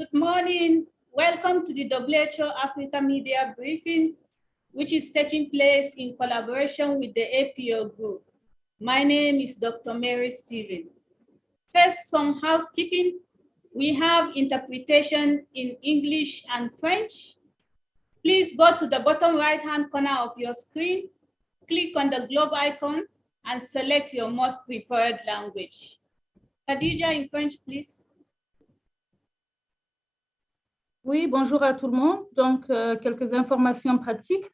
Good morning. Welcome to the WHO Africa Media Briefing, which is taking place in collaboration with the APO Group. My name is Dr. Mary Stephen. First, some housekeeping. We have interpretation in English and French. Please go to the bottom right-hand corner of your screen, click on the globe icon, and select your most preferred language. Khadija, in French, please. Oui, bonjour à tout le monde. Donc, quelques informations pratiques.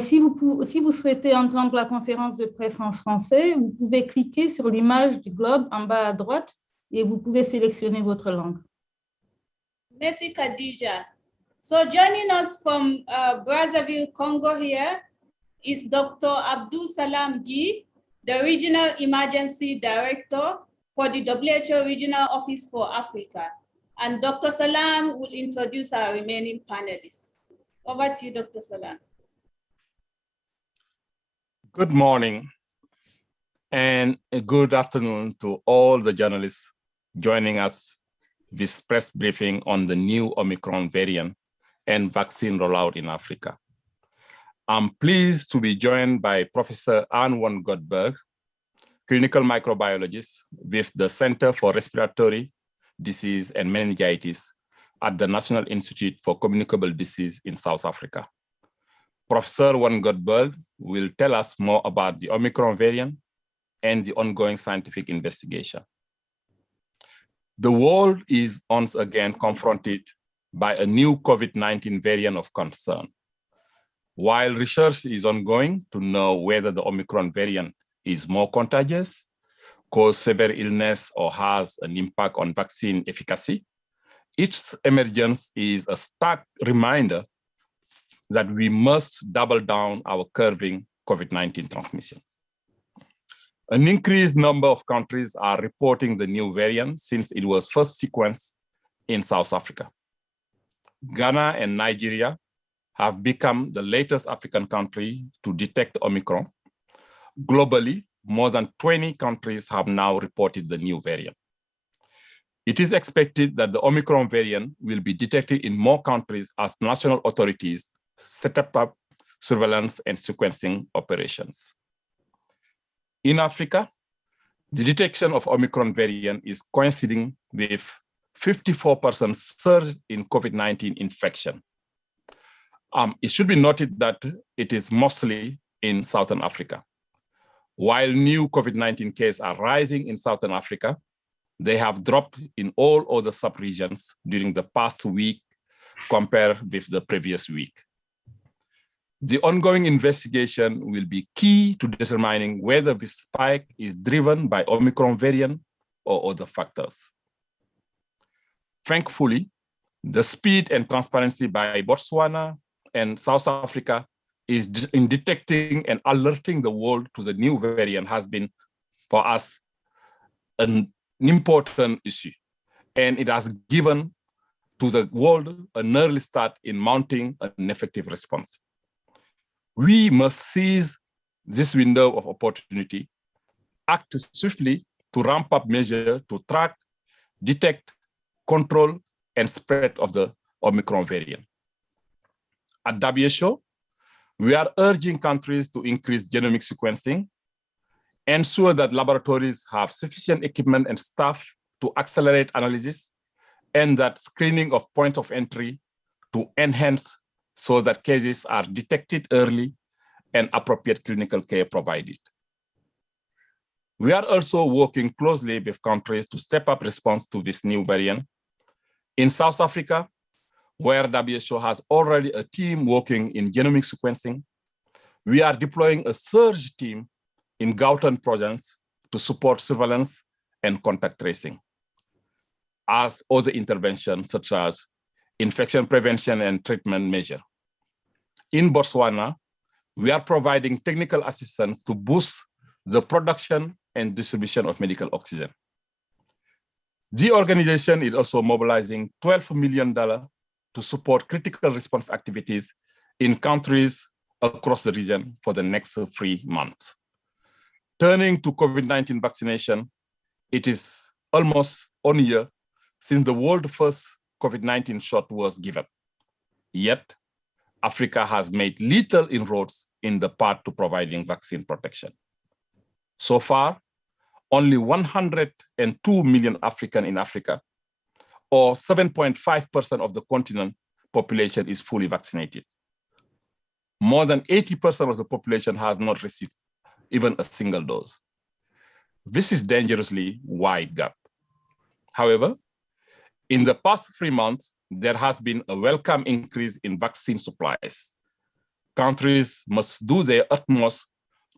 Si vous souhaitez entendre la conférence de presse en français, vous pouvez cliquer sur l'image du globe en bas à droite et vous pouvez sélectionner votre langue. Merci, Khadija. So joining us from Brazzaville, Congo here is Dr. Abdul Salam Guy, the Regional Emergency Director for the WHO Regional Office for Africa. And Dr. Salam will introduce our remaining panelists. Over to you, Dr. Salam. Good morning and a good afternoon to all the journalists joining us this press briefing on the new Omicron variant and vaccine rollout in Africa. I'm pleased to be joined by Professor Anne Godberg, clinical microbiologist with the Center for Respiratory Disease and Meningitis at the National Institute for Communicable Disease in South Africa. Professor Godberg will tell us more about the Omicron variant and the ongoing scientific investigation. The world is once again confronted by a new COVID-19 variant of concern. While research is ongoing to know whether the Omicron variant is more contagious, cause severe illness, or has an impact on vaccine efficacy, its emergence is a stark reminder that we must double down our curbing COVID-19 transmission. An increased number of countries are reporting the new variant since it was first sequenced in South Africa. Ghana and Nigeria have become the latest African country to detect Omicron. Globally, more than 20 countries have now reported the new variant. It is expected that the Omicron variant will be detected in more countries as national authorities set up surveillance and sequencing operations. In Africa, the detection of Omicron variant is coinciding with 54% surge in COVID-19 infection. It should be noted that it is mostly in Southern Africa. While new COVID-19 cases are rising in Southern Africa, they have dropped in all other sub-regions during the past week compared with the previous week. The ongoing investigation will be key to determining whether this spike is driven by Omicron variant or other factors. Thankfully, the speed and transparency by Botswana and South Africa in detecting and alerting the world to the new variant has been, for us, an important issue. And it has given to the world an early start in mounting an effective response. We must seize this window of opportunity, act swiftly to ramp up measures to track, detect, control, and spread of the Omicron variant. At WHO, we are urging countries to increase genomic sequencing, ensure that laboratories have sufficient equipment and staff to accelerate analysis, and that screening of point of entry to enhance so that cases are detected early and appropriate clinical care provided. We are also working closely with countries to step up response to this new variant. In South Africa, where WHO has already a team working in genomic sequencing, we are deploying a surge team in Gauteng province to support surveillance and contact tracing, as other interventions such as infection prevention and treatment measure. In Botswana, we are providing technical assistance to boost the production and distribution of medical oxygen. The organization is also mobilizing $12 million to support critical response activities in countries across the region for the next 3 months. Turning to COVID-19 vaccination, it is almost 1 year since the world first COVID-19 shot was given. Yet, Africa has made little inroads in the path to providing vaccine protection. So far, only 102 million Africans in Africa, or 7.5% of the continent population, is fully vaccinated. More than 80% of the population has not received even a single dose. This is dangerously wide gap. However, in the past 3 months, there has been a welcome increase in vaccine supplies. Countries must do their utmost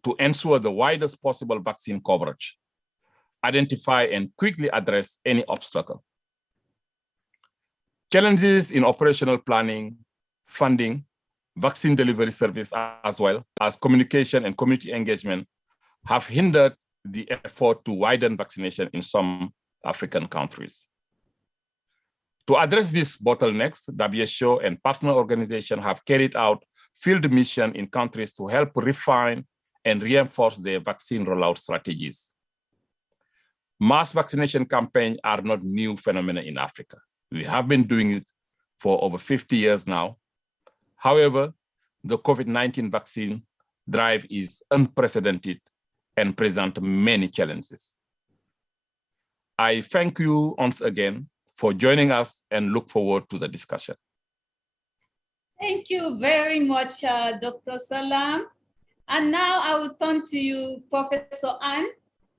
to ensure the widest possible vaccine coverage, identify and quickly address any obstacle. Challenges in operational planning, funding, vaccine delivery service, as well as communication and community engagement have hindered the effort to widen vaccination in some African countries. To address these bottlenecks, WHO and partner organizations have carried out field missions in countries to help refine and reinforce their vaccine rollout strategies. Mass vaccination campaigns are not new phenomena in Africa. We have been doing it for over 50 years now. However, the COVID-19 vaccine drive is unprecedented and presents many challenges. I thank you once again for joining us and look forward to the discussion. Thank you very much, Dr. Salam. And now I will turn to you, Professor Ann.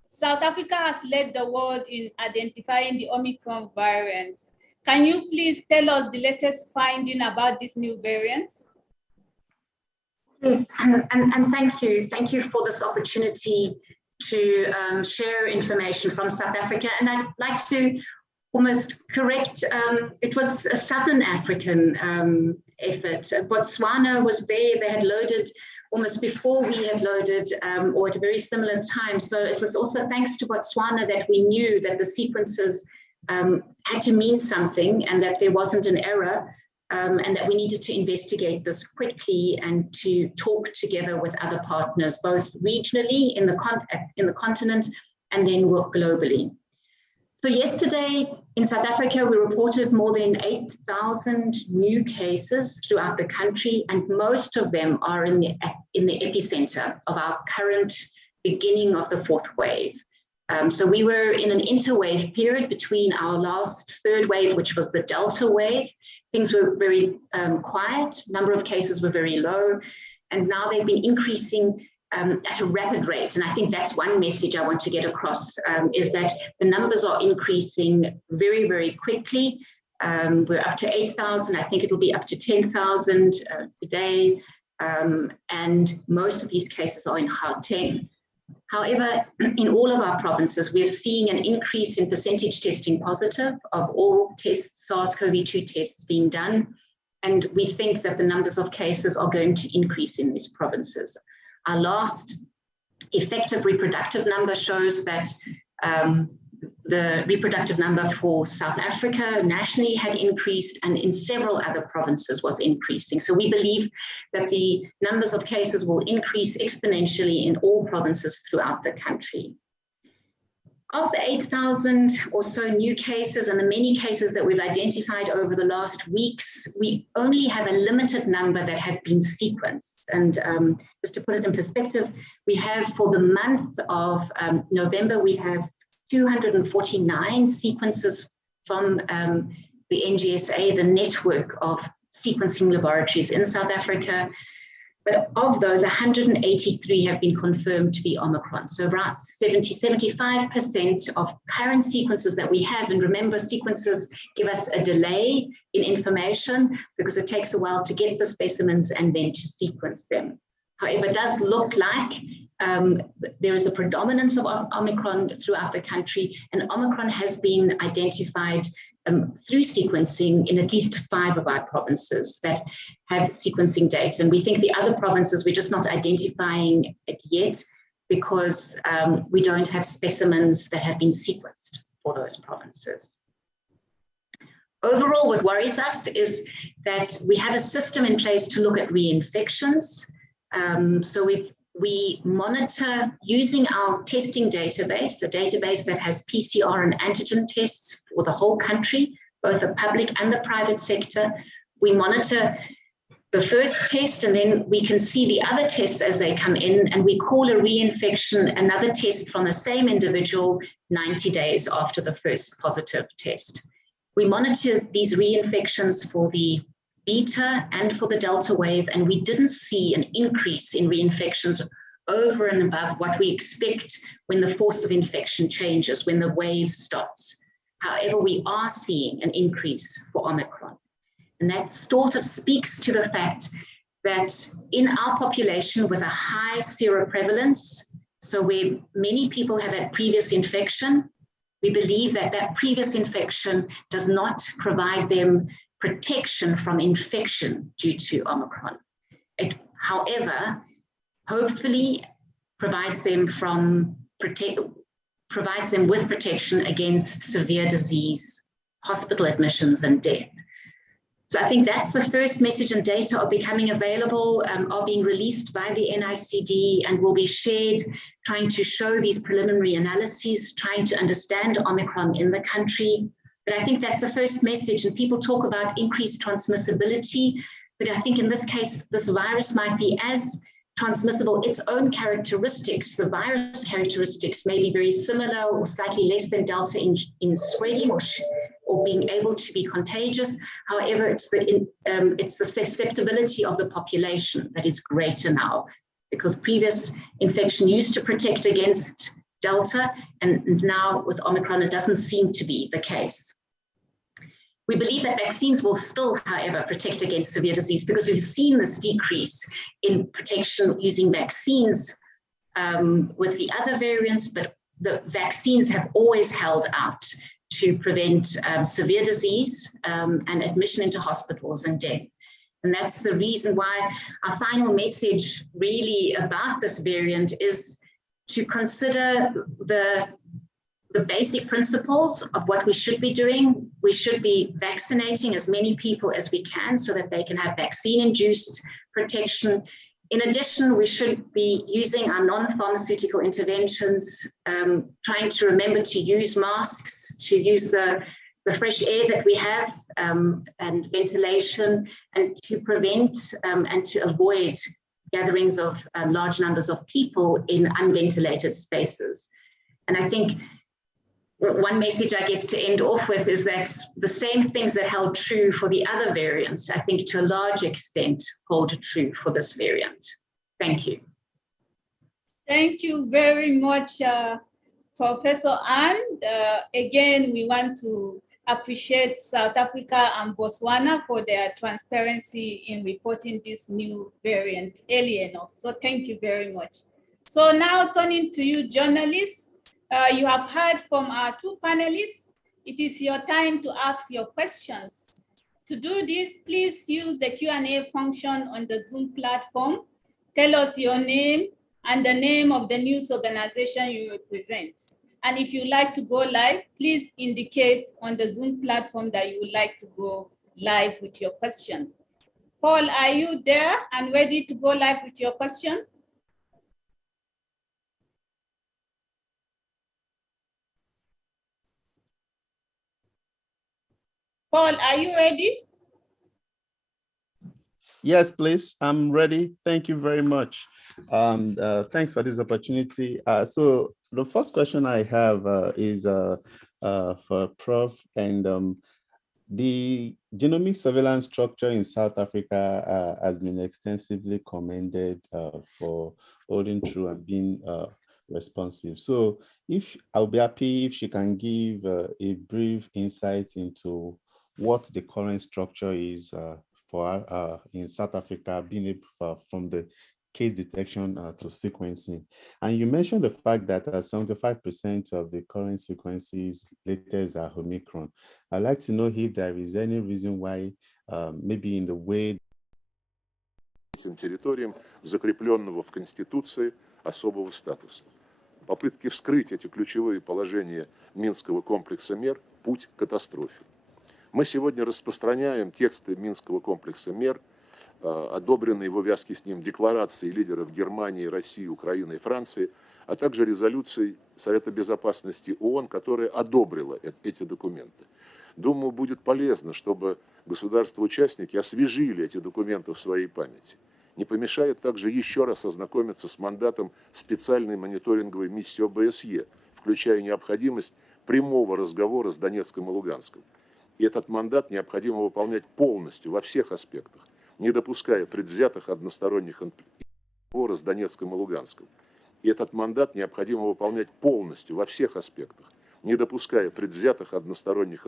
South Africa has led the world in identifying the Omicron variant. Can you please tell us the latest finding about this new variant? Yes, and thank you. Thank you for this opportunity to share information from South Africa. And I'd like to almost correct, it was a Southern African effort. Botswana was there, they had loaded almost before we had loaded, or at a very similar time. So it was also thanks to Botswana that we knew that the sequences had to mean something and that there wasn't an error, and that we needed to investigate this quickly and to talk together with other partners, both regionally in the continent and then globally. So yesterday in South Africa, we reported more than 8,000 new cases throughout the country, and most of them are in the epicenter of our current beginning of the fourth wave. So we were in an interwave period between our last third wave, which was the Delta wave. Things were very quiet, number of cases were very low, and now they've been increasing at a rapid rate. And I think that's one message I want to get across, is that the numbers are increasing very, very quickly. We're up to 8,000, I think it'll be up to 10,000 today. And most of these cases are in Gauteng. However, in all of our provinces, we're seeing an increase in percentage testing positive of all tests, SARS-CoV-2 tests being done. And we think that the numbers of cases are going to increase in these provinces. Our last effective reproductive number shows that the reproductive number for South Africa nationally had increased, and in several other provinces was increasing. So we believe that the numbers of cases will increase exponentially in all provinces throughout the country. Of the 8,000 or so new cases and the many cases that we've identified over the last weeks, we only have a limited number that have been sequenced. And just to put it in perspective, we have for the month of November, we have 249 sequences from the NGSA, the network of sequencing laboratories in South Africa. But of those, 183 have been confirmed to be Omicron. So around 75% of current sequences that we have, and remember, sequences give us a delay in information because it takes a while to get the specimens and then to sequence them. However, it does look like there is a predominance of Omicron throughout the country, and Omicron has been identified through sequencing in at least 5 of our provinces that have sequencing data. And we think the other provinces, we're just not identifying it yet because we don't have specimens that have been sequenced for those provinces. Overall, what worries us is that we have a system in place to look at reinfections. So we monitor using our testing database, a database that has PCR and antigen tests for the whole country, both the public and the private sector. We monitor the first test, and then we can see the other tests as they come in, and we call a reinfection another test from the same individual 90 days after the first positive test. We monitor these reinfections for the Beta and for the Delta wave, and we didn't see an increase in reinfections over and above what we expect when the force of infection changes, when the wave stops. However, we are seeing an increase for Omicron. And that sort of speaks to the fact that in our population with a high seroprevalence, so where many people have had previous infection, we believe that that previous infection does not provide them protection from infection due to Omicron. It, however, hopefully provides them with protection against severe disease, hospital admissions, and death. So I think that's the first message, and data are becoming available, are being released by the NICD and will be shared, trying to show these preliminary analyses, trying to understand Omicron in the country. But I think that's the first message, and people talk about increased transmissibility, but I think in this case, this virus might be as transmissible, its own characteristics, the virus characteristics may be very similar or slightly less than Delta in spreading or being able to be contagious. However, it's the susceptibility of the population that is greater now, because previous infection used to protect against Delta, and now with Omicron, it doesn't seem to be the case. We believe that vaccines will still, however, protect against severe disease, because we've seen this decrease in protection using vaccines with the other variants, but the vaccines have always held out to prevent severe disease and admission into hospitals and death. And that's the reason why our final message really about this variant is to consider the basic principles of what we should be doing. We should be vaccinating as many people as we can so that they can have vaccine-induced protection. In addition, we should be using our non-pharmaceutical interventions, trying to remember to use masks, to use the fresh air that we have and ventilation, and to prevent and to avoid gatherings of large numbers of people in unventilated spaces. And I think one message, I guess, to end off with is that the same things that held true for the other variants, I think to a large extent, hold true for this variant. Thank you. Thank you very much, Professor Ann. Again, we want to appreciate South Africa and Botswana for their transparency in reporting this new variant early enough. So thank you very much. So now turning to you, journalists. You have heard from our two panelists. It is your time to ask your questions. To do this, please use the Q&A function on the Zoom platform. Tell us your name and the name of the news organization you represent. And if you'd like to go live, please indicate on the Zoom platform that you would like to go live with your question. Paul, are you there and ready to go live with your question? Paul, are you ready? Yes, please. I'm ready. Thank you very much. Thanks for this opportunity. So the first question I have is for Prof. And the genomic surveillance structure in South Africa has been extensively commended for holding true and being responsive. So I'll be happy if she can give a brief insight into what the current structure is for in South Africa, being able from the case detection to sequencing. And you mentioned the fact that 75% of the current sequences latest are Omicron. I'd like to know if there is any reason why, maybe in the way территориям, закрепленного в Конституции особого статуса. Попытки вскрыть эти ключевые положения Минского комплекса мер – путь к катастрофе. Мы сегодня распространяем тексты Минского комплекса мер, одобренные в увязке с ним декларации лидеров Германии, России, Украины и Франции, а также резолюций Совета Безопасности ООН, которая одобрила эти документы. Думаю, будет полезно, чтобы государства-участники освежили эти документы в своей памяти. Не помешает также еще раз ознакомиться с мандатом специальной мониторинговой миссии ОБСЕ, включая необходимость прямого разговора с Донецком и Луганском. И этот мандат необходимо выполнять полностью, во всех аспектах, не допуская предвзятых односторонних разговоров с Донецком и Луганском. И этот мандат необходимо выполнять полностью, во всех аспектах, не допуская предвзятых односторонних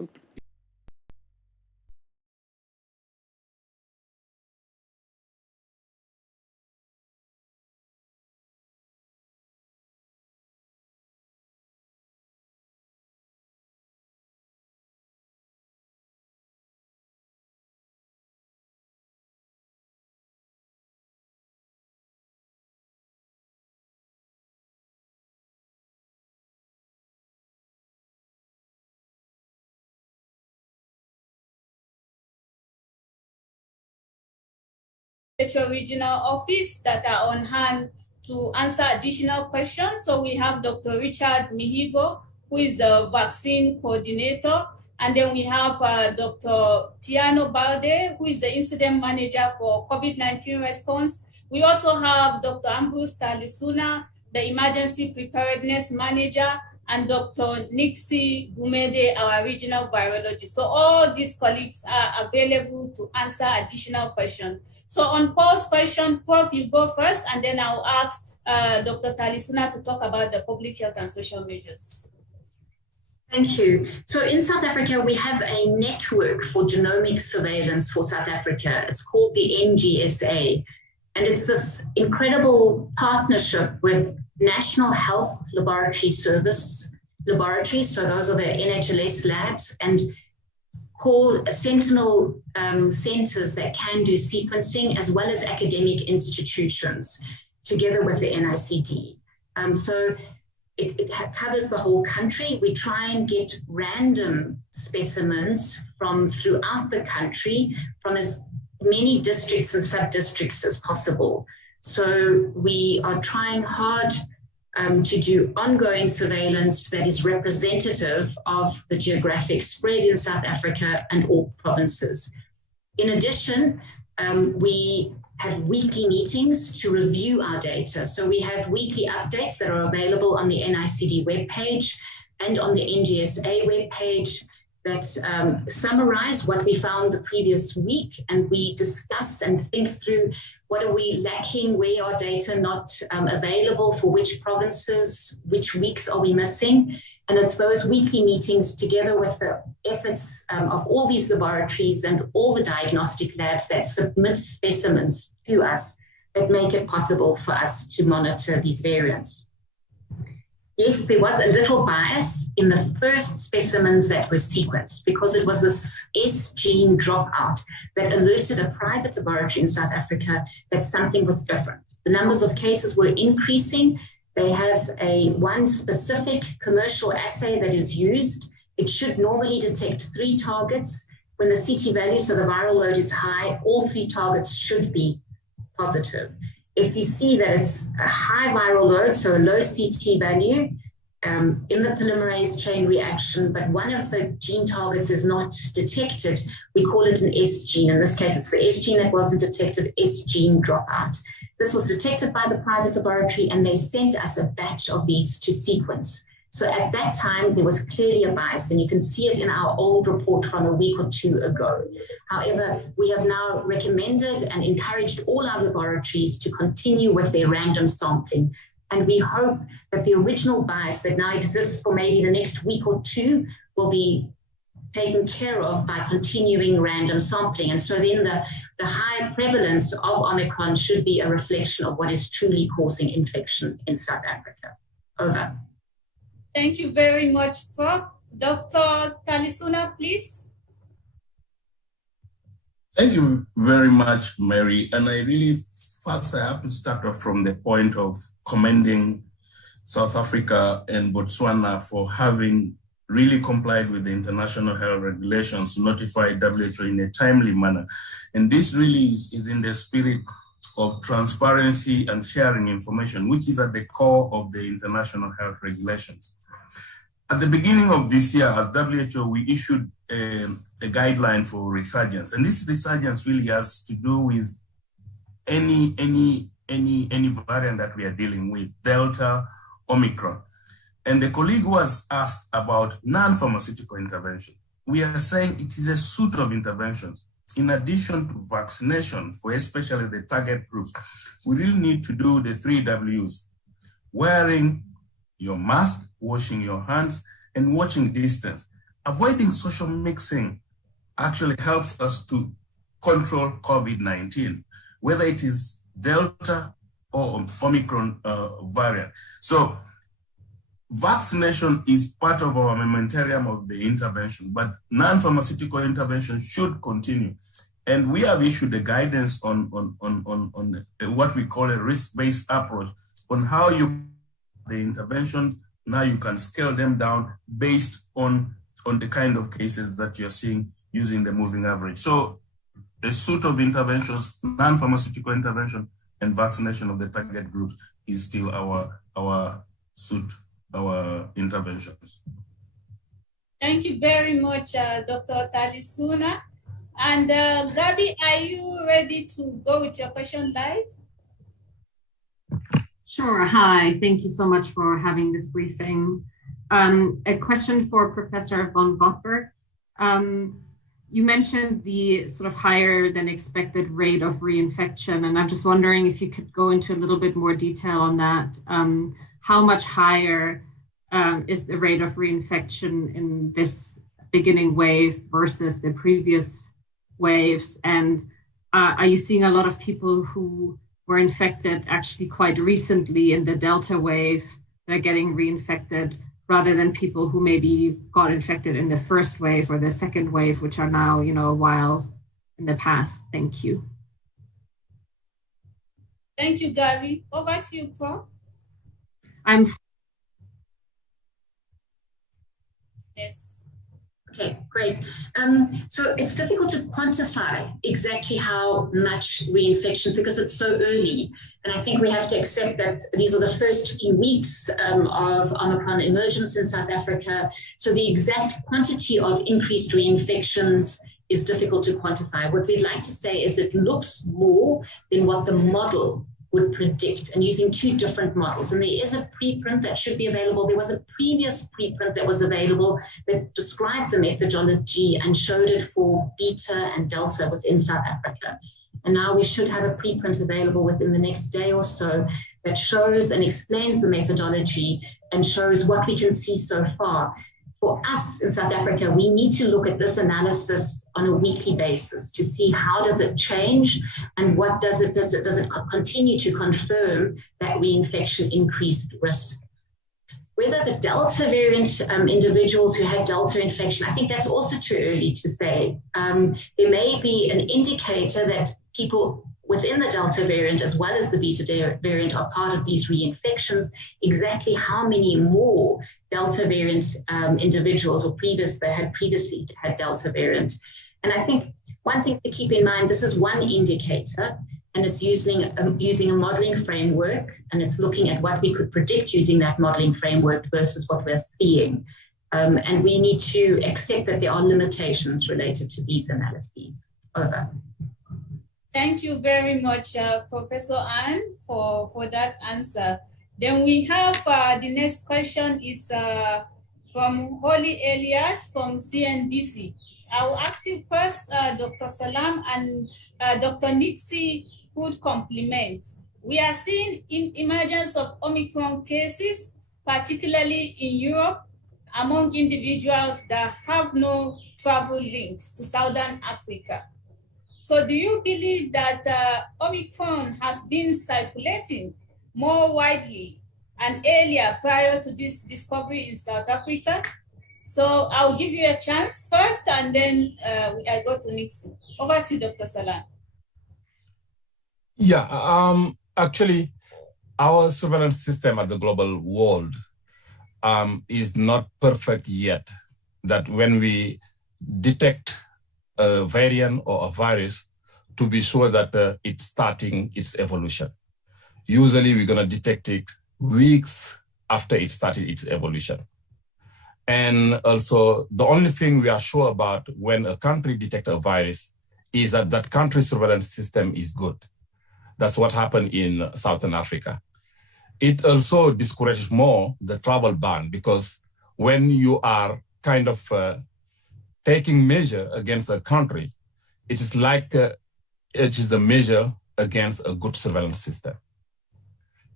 Regional office that are on hand to answer additional questions. So we have Dr. Richard Mihigo, who is the vaccine coordinator. And then we have Dr. Tiano Balde, who is the incident manager for COVID-19 response. We also have Dr. Ambrose Talisuna, the emergency preparedness manager, and Dr. Nixie Gumede, our regional virologist. So all these colleagues are available to answer additional questions. So on Paul's question, Prof, you go first, and then I'll ask Dr. Talisuna to talk about the public health and social measures. Thank you. So in South Africa, we have a network for genomic surveillance for South Africa. It's called the NGSA. And it's this incredible partnership with National Health Laboratory Service laboratories. So those are the NHLS labs, and core sentinel centers that can do sequencing, as well as academic institutions, together with the NICD. So it covers the whole country. We try and get random specimens from throughout the country, from as many districts and sub-districts as possible. So we are trying hard to do ongoing surveillance that is representative of the geographic spread in South Africa and all provinces. In addition, we have weekly meetings to review our data. So we have weekly updates that are available on the NICD webpage and on the NGSA webpage that summarize what we found the previous week, and we discuss and think through what are we lacking, where are data not available for which provinces, which weeks are we missing. And it's those weekly meetings together with the efforts of all these laboratories and all the diagnostic labs that submit specimens to us that make it possible for us to monitor these variants. Yes, there was a little bias in the first specimens that were sequenced because it was this S gene dropout that alerted a private laboratory in South Africa that something was different. The numbers of cases were increasing. They have one specific commercial assay that is used. It should normally detect 3 targets. When the CT value, so the viral load is high, all 3 targets should be positive. If you see that it's a high viral load, so a low CT value in the polymerase chain reaction, but one of the gene targets is not detected, we call it an S gene. In this case, it's the S gene that wasn't detected, S gene dropout. This was detected by the private laboratory, and they sent us a batch of these to sequence. So at that time, there was clearly a bias, and you can see it in our old report from a week or 2 ago. However, we have now recommended and encouraged all our laboratories to continue with their random sampling. And we hope that the original bias that now exists for maybe the next week or 2 will be taken care of by continuing random sampling. And so then the high prevalence of Omicron should be a reflection of what is truly causing infection in South Africa. Over. Thank you very much, Prof. Dr. Talisuna, please. Thank you very much, Mary. And I really first I have to start off from the point of commending South Africa and Botswana for having really complied with the international health regulations to notify WHO in a timely manner. And this really is in the spirit of transparency and sharing information, which is at the core of the international health regulations. At the beginning of this year, as WHO, we issued a guideline for resurgence. And this resurgence really has to do with any variant that we are dealing with, Delta, Omicron. And the colleague who was asked about non-pharmaceutical intervention, we are saying it is a suite of interventions. In addition to vaccination for especially the target groups, we really need to do the 3 Ws: wearing your mask, washing your hands, and watching distance. Avoiding social mixing actually helps us to control COVID-19, whether it is Delta or Omicron variant. So vaccination is part of our armamentarium of the intervention, but non-pharmaceutical intervention should continue. And we have issued a guidance on what we call a risk-based approach on how the interventions, now you can scale them down based on the kind of cases that you're seeing using the moving average. So a suite of interventions, non-pharmaceutical intervention and vaccination of the target groups is still our suite, our interventions. Thank you very much, Dr. Talisuna. And Gabi, are you ready to go with your question live? Sure. Hi. Thank you so much for having this briefing. A question for Professor von Gottberg. You mentioned the sort of higher than expected rate of reinfection, and I'm just wondering if you could go into a little bit more detail on that. How much higher is the rate of reinfection in this beginning wave versus the previous waves? And are you seeing a lot of people who were infected actually quite recently in the Delta wave that are getting reinfected, rather than people who maybe got infected in the first wave or the second wave, which are now, a while in the past? Thank you. Thank you, Gary. Over to you, Prof. Yes. Okay, great. So it's difficult to quantify exactly how much reinfection because it's so early. And I think we have to accept that these are the first few weeks of Omicron emergence in South Africa. So the exact quantity of increased reinfections is difficult to quantify. What we'd like to say is it looks more than what the model would predict, and using 2 different models. And there is a preprint that should be available. There was a previous preprint that was available that described the methodology and showed it for Beta and Delta within South Africa. And now we should have a preprint available within the next day or so that shows and explains the methodology and shows what we can see so far. For us in South Africa, we need to look at this analysis on a weekly basis to see how does it change and what does it continue to confirm that reinfection increased risk. Whether the Delta variant individuals who had Delta infection, I think that's also too early to say. There may be an indicator that people within the Delta variant as well as the Beta variant are part of these reinfections. Exactly how many more Delta variant individuals or previously had Delta variant. And I think one thing to keep in mind, this is one indicator, and it's using a modeling framework, and it's looking at what we could predict using that modeling framework versus what we're seeing. And we need to accept that there are limitations related to these analyses. Over. Thank you very much, Professor Ann, for that answer. Then we have the next question is from Holly Elliott from CNBC. I will ask you first, Dr. Salam and Dr. Nixie could complement. We are seeing emergence of Omicron cases, particularly in Europe, among individuals that have no travel links to Southern Africa. So do you believe that Omicron has been circulating more widely and earlier prior to this discovery in South Africa? So I'll give you a chance first, and then I go to Nixon. Over to Dr. Salam. Yeah, actually, our surveillance system at the global world is not perfect yet. That when we detect a variant or a virus, to be sure that it's starting its evolution. Usually we're going to detect it weeks after it started its evolution. And also, the only thing we are sure about when a country detects a virus is that that country's surveillance system is good. That's what happened in Southern Africa. It also discourages more the travel ban, because when you are kind of taking measure against a country, it is like it is the measure against a good surveillance system.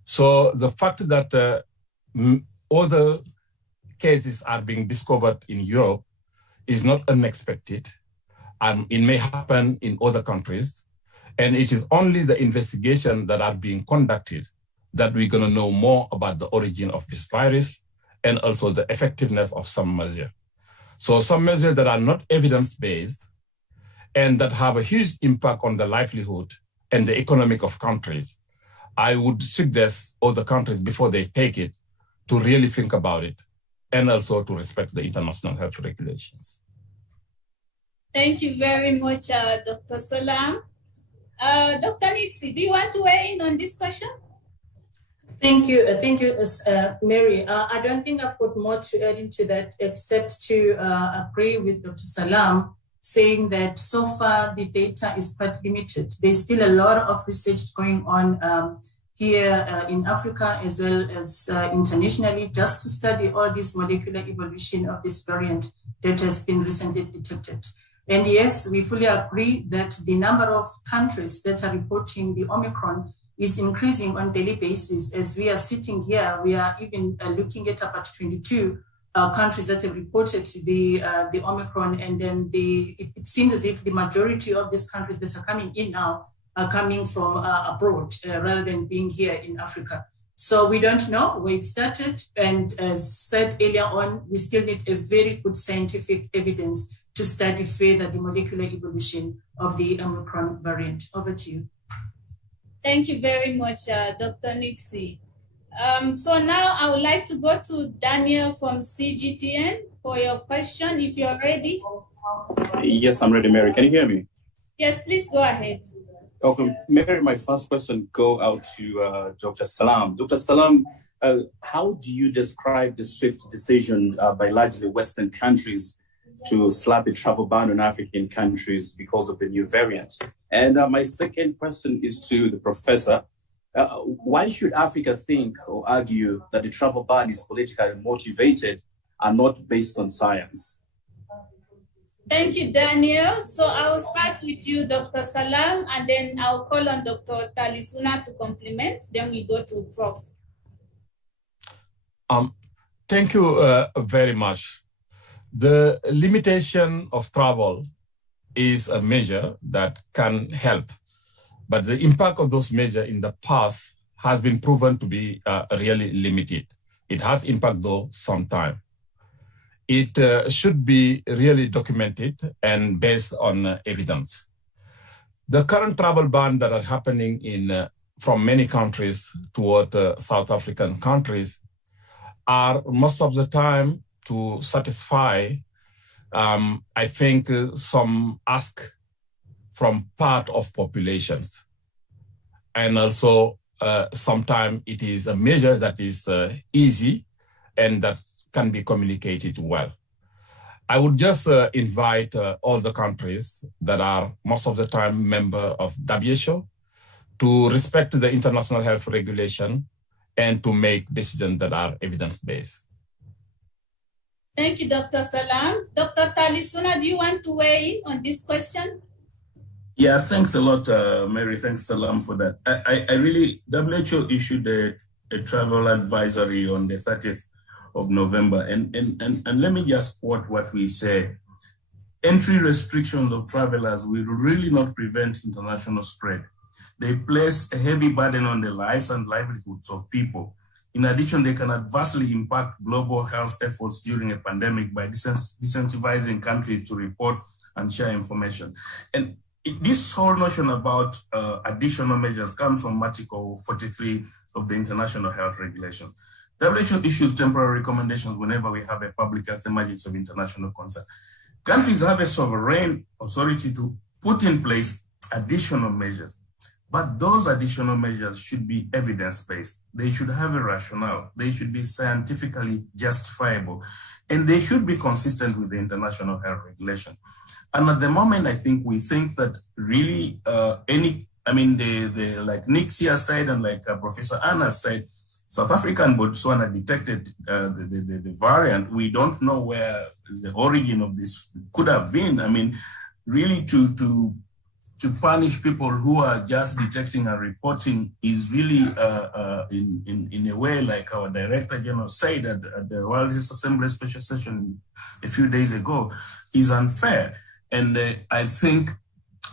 So the fact that other cases are being discovered in Europe is not unexpected. It may happen in other countries. And it is only the investigation that are being conducted that we're going to know more about the origin of this virus and also the effectiveness of some measures. So some measures that are not evidence-based and that have a huge impact on the livelihood and the economic of countries, I would suggest other countries, before they take it, to really think about it and also to respect the international health regulations. Thank you very much, Dr. Salam. Dr. Nixie, do you want to weigh in on this question? Thank you, Mary. I don't think I've got more to add into that, except to agree with Dr. Salam, saying that so far the data is quite limited. There's still a lot of research going on here in Africa as well as internationally, just to study all this molecular evolution of this variant that has been recently detected. And yes, we fully agree that the number of countries that are reporting the Omicron is increasing on a daily basis. As we are sitting here, we are even looking at about 22 countries that have reported the Omicron, and then it seems as if the majority of these countries that are coming in now are coming from abroad rather than being here in Africa. So we don't know where it started, and as said earlier on, we still need a very good scientific evidence to study further the molecular evolution of the Omicron variant. Over to you. Thank you very much, Dr. Nixie. So now I would like to go to Daniel from CGTN for your question, if you're ready. Yes, I'm ready, Mary. Can you hear me? Yes, please go ahead. Okay, Mary, my first question go out to Dr. Salam. Dr. Salam, how do you describe the swift decision by largely Western countries to slap a travel ban on African countries because of the new variant? And my second question is to the professor. Why should Africa think or argue that the travel ban is politically motivated and not based on science? Thank you, Daniel. So I will start with you, Dr. Salam, and then I'll call on Dr. Talisuna to complement. Then we go to Prof. Thank you very much. The limitation of travel is a measure that can help, but the impact of those measures in the past has been proven to be really limited. It has impact though sometimes. It should be really documented and based on evidence. The current travel ban that are happening from many countries toward South African countries are most of the time to satisfy, I think, some ask from part of populations. And also, sometimes it is a measure that is easy and that can be communicated well. I would just invite all the countries that are most of the time member of WHO to respect the international health regulation and to make decisions that are evidence-based. Thank you, Dr. Salam. Dr. Talisuna, do you want to weigh in on this question? Yeah, thanks a lot, Mary. Thanks, Salam, for that. I really, WHO issued a travel advisory on the 30th of November. And let me just quote what we say. Entry restrictions of travelers will really not prevent international spread. They place a heavy burden on the lives and livelihoods of people. In addition, they can adversely impact global health efforts during a pandemic by disincentivizing countries to report and share information. And this whole notion about additional measures comes from Article 43 of the International Health Regulations. WHO issues temporary recommendations whenever we have a public health emergency of international concern. Countries have a sovereign authority to put in place additional measures. But those additional measures should be evidence-based. They should have a rationale. They should be scientifically justifiable. And they should be consistent with the international health regulation. And at the moment, I think we think that really like Nick here said, and like Professor Anna said, South Africa and Botswana detected the variant. We don't know where the origin of this could have been. I mean, really to punish people who are just detecting and reporting is really in a way, like our Director General said at the World Health Assembly special session a few days ago, is unfair. And I think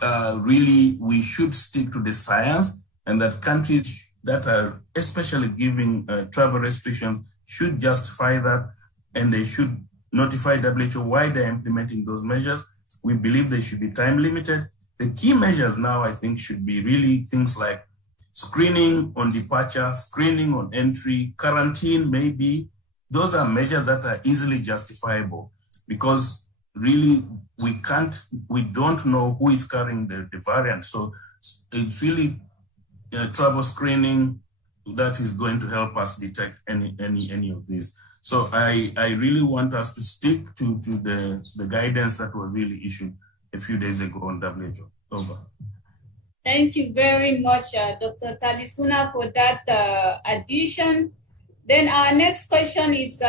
really we should stick to the science, and that countries that are especially giving travel restrictions should justify that, and they should notify WHO why they're implementing those measures. We believe they should be time limited. The key measures now, I think, should be really things like screening on departure, screening on entry, quarantine maybe. Those are measures that are easily justifiable, because really we don't know who is carrying the variant. So it's really travel screening that is going to help us detect any of these. So I really want us to stick to the guidance that was really issued a few days ago on WHO. Over. Thank you very much, Dr. Talisuna, for that addition. Then our next question is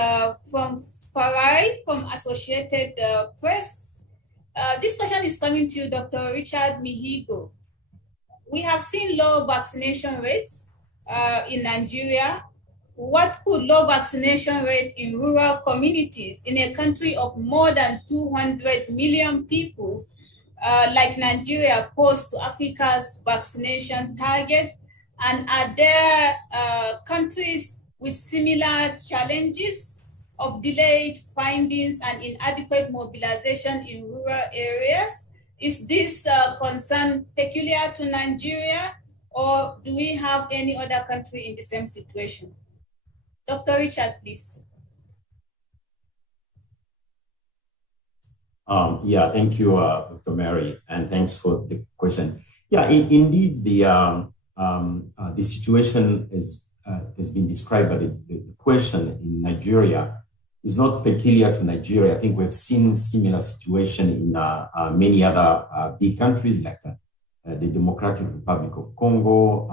from Farai from Associated Press. This question is coming to you, Dr. Richard Mihigo. We have seen low vaccination rates in Nigeria. What could low vaccination rate in rural communities in a country of more than 200 million people like Nigeria pose to Africa's vaccination target? And are there countries with similar challenges of delayed findings and inadequate mobilization in rural areas? Is this concern peculiar to Nigeria, or do we have any other country in the same situation? Dr. Richard, please. Yeah, thank you, Dr. Mary, and thanks for the question. Yeah, indeed, the situation has been described by the question in Nigeria is not peculiar to Nigeria. I think we've seen similar situation in many other big countries like the Democratic Republic of Congo,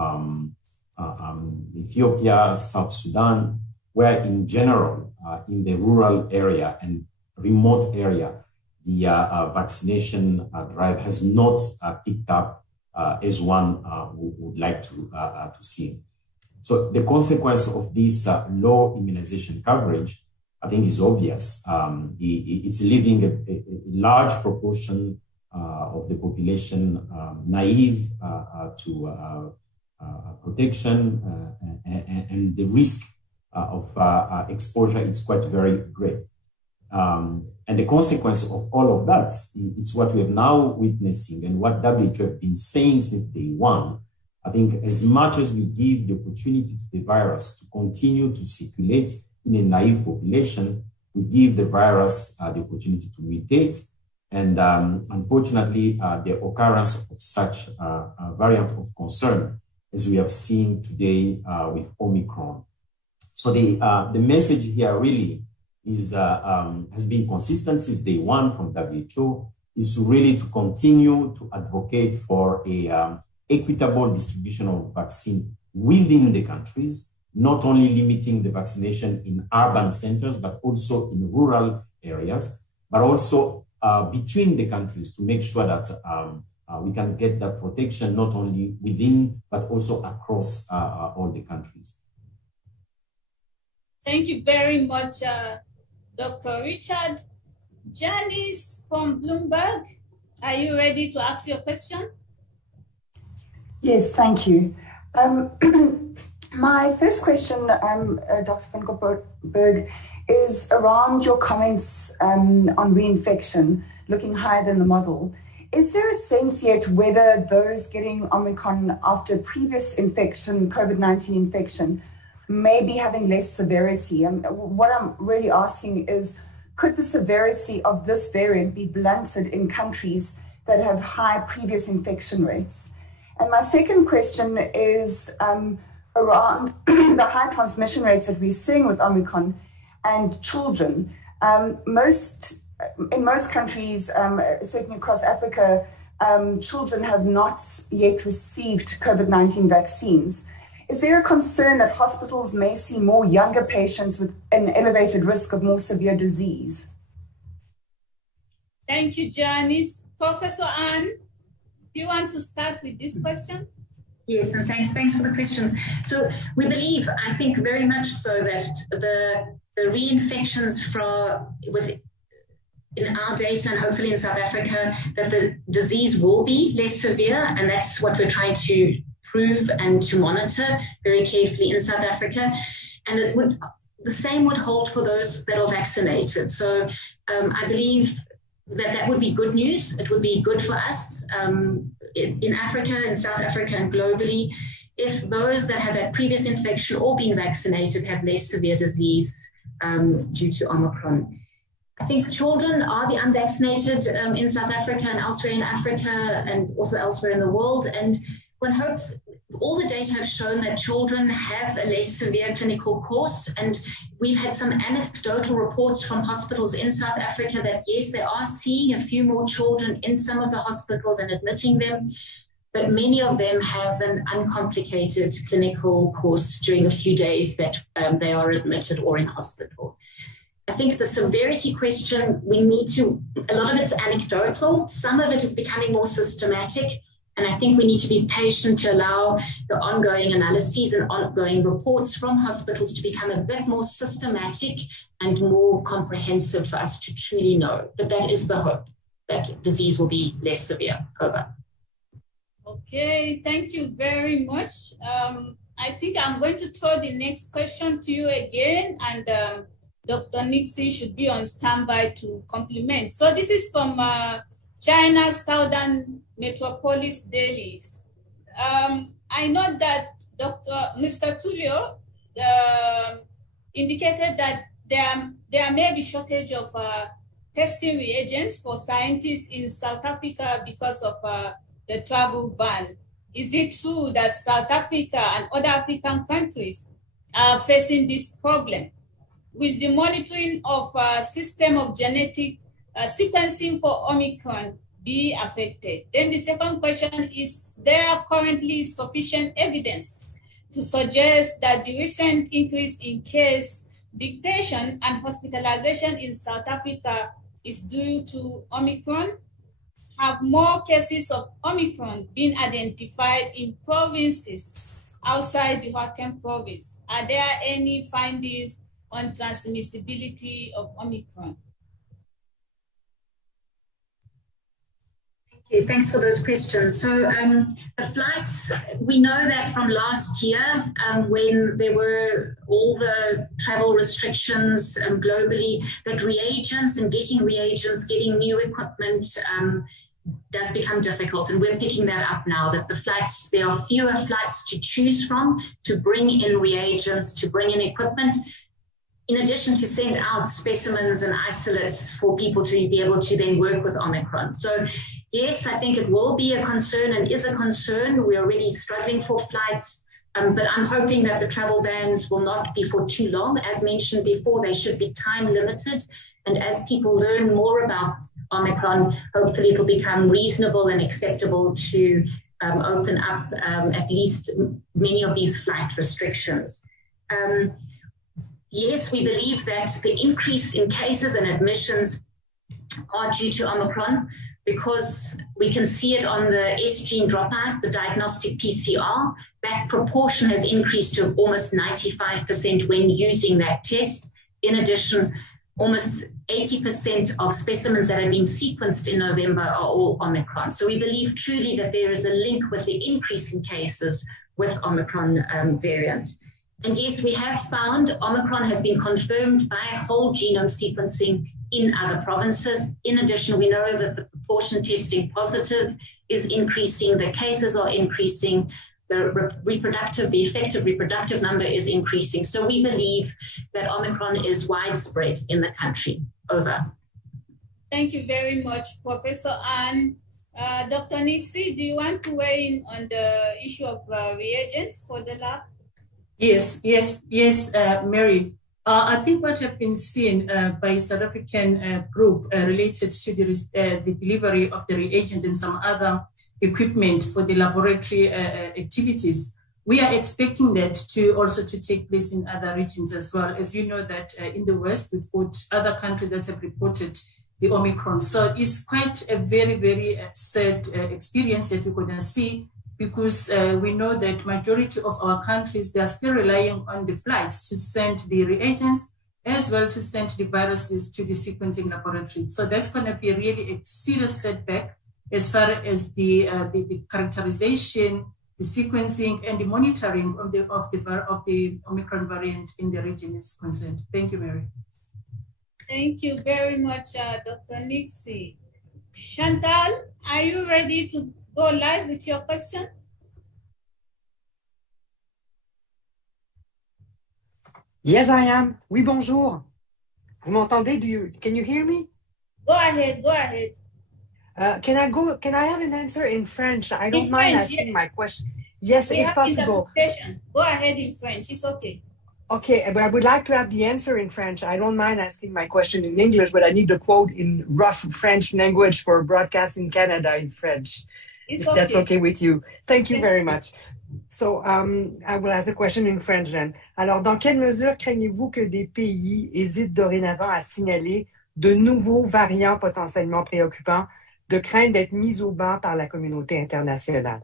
Ethiopia, South Sudan, where in general, in the rural area and remote area, the vaccination drive has not picked up as one would like to see. So the consequence of this low immunization coverage, I think, is obvious. It's leaving a large proportion of the population naive to protection, and the risk of exposure is quite very great. And the consequence of all of that is what we are now witnessing, and what WHO have been saying since day one. I think as much as we give the opportunity to the virus to continue to circulate in a naive population, we give the virus the opportunity to mutate. And unfortunately, the occurrence of such a variant of concern, as we have seen today with Omicron. So the message here really is has been consistent since day one from WHO, is really to continue to advocate for a equitable distribution of vaccine within the countries, not only limiting the vaccination in urban centers, but also in rural areas, but also between the countries, to make sure that we can get that protection not only within, but also across all the countries. Thank you very much, Dr. Richard. Janice from Bloomberg, are you ready to ask your question? Yes, thank you. My first question, Dr. van Gopperberg, is around your comments on reinfection, looking higher than the model. Is there a sense yet whether those getting Omicron after previous infection, COVID-19 infection, may be having less severity? And what I'm really asking is, could the severity of this variant be blunted in countries that have high previous infection rates? And my second question is around the high transmission rates that we're seeing with Omicron and children. In most countries, certainly across Africa, children have not yet received COVID-19 vaccines. Is there a concern that hospitals may see more younger patients with an elevated risk of more severe disease? Thank you, Janice. Professor Anne, do you want to start with this question? Yes, and thanks for the questions. So we believe, I think very much so, that the reinfections in our data and hopefully in South Africa, that the disease will be less severe, and that's what we're trying to prove and to monitor very carefully in South Africa. And the same would hold for those that are vaccinated. So I believe that would be good news. It would be good for us in Africa, in South Africa, and globally, if those that have had previous infection or been vaccinated have less severe disease due to Omicron. I think children are the unvaccinated in South Africa and elsewhere in Africa and also elsewhere in the world. And one hopes, all the data have shown that children have a less severe clinical course. And we've had some anecdotal reports from hospitals in South Africa that, yes, they are seeing a few more children in some of the hospitals and admitting them, but many of them have an uncomplicated clinical course during a few days that they are admitted or in hospital. I think the severity question, a lot of it's anecdotal, some of it is becoming more systematic. And I think we need to be patient to allow the ongoing analyses and ongoing reports from hospitals to become a bit more systematic and more comprehensive for us to truly know. But that is the hope, that disease will be less severe. Over. Okay, thank you very much. I think I'm going to throw the next question to you again, and Dr. Nixon should be on standby to complement. So this is from China's southern metropolis dailies. I know that Mr. Tulio indicated that there may be shortage of testing reagents for scientists in South Africa because of the travel ban. Is it true that South Africa and other African countries are facing this problem? Will the monitoring of a system of genetic sequencing for Omicron be affected? Then the second question is there currently sufficient evidence to suggest that the recent increase in case dictation and hospitalization in South Africa is due to Omicron? Have more cases of Omicron been identified in provinces outside the Gauteng province? Are there any findings on transmissibility of Omicron? Yes, thanks for those questions. So the flights, we know that from last year when there were all the travel restrictions globally, that reagents and getting reagents, getting new equipment does become difficult. And we're picking that up now, that the flights, there are fewer flights to choose from to bring in reagents, to bring in equipment, in addition to send out specimens and isolates for people to be able to then work with Omicron. So yes, I think it will be a concern and is a concern. We're already struggling for flights, but I'm hoping that the travel bans will not be for too long. As mentioned before, they should be time limited. And as people learn more about Omicron, hopefully it'll become reasonable and acceptable to open up at least many of these flight restrictions. Yes, we believe that the increase in cases and admissions are due to Omicron, because we can see it on the S gene dropout, the diagnostic PCR. That proportion has increased to almost 95% when using that test. In addition, almost 80% of specimens that have been sequenced in November are all Omicron. So we believe truly that there is a link with the increase in cases with Omicron variant. And yes, we have found Omicron has been confirmed by whole genome sequencing in other provinces. In addition, we know that the proportion testing positive is increasing, the cases are increasing, the effective reproductive number is increasing. So we believe that Omicron is widespread in the country. Over. Thank you very much, Professor Anne. Dr. Nixie, do you want to weigh in on the issue of reagents for the lab? Yes, Mary. I think what have been seen by South African group related to the delivery of the reagent and some other equipment for the laboratory activities, we are expecting that to also to take place in other regions as well. As you know that in the West, we've got other countries that have reported the Omicron. So it's quite a very, very sad experience that we're going to see, because we know that majority of our countries, they are still relying on the flights to send the reagents as well to send the viruses to the sequencing laboratory. So that's going to be really a serious setback as far as the characterization, the sequencing, and the monitoring of the Omicron variant in the region is concerned. Thank you, Mary. Thank you very much, Dr. Nixie. Chantal, are you ready to go live with your question? Yes, I am. Oui, bonjour. Vous m'entendez? Can you hear me? Go ahead, go ahead. Can I have an answer in French? I don't mind asking my question. Yes, if possible. Go ahead in French, it's okay. Okay, but I would like to have the answer in French. I don't mind asking my question in English, but I need the quote in rough French language for broadcast in Canada in French. If that's okay with you. Thank you very much. So I will ask a question in French then. Alors, dans quelle mesure craignez-vous que des pays hésitent dorénavant à signaler de nouveaux variants potentiellement préoccupants, de crainte d'être mis au banc par la communauté internationale?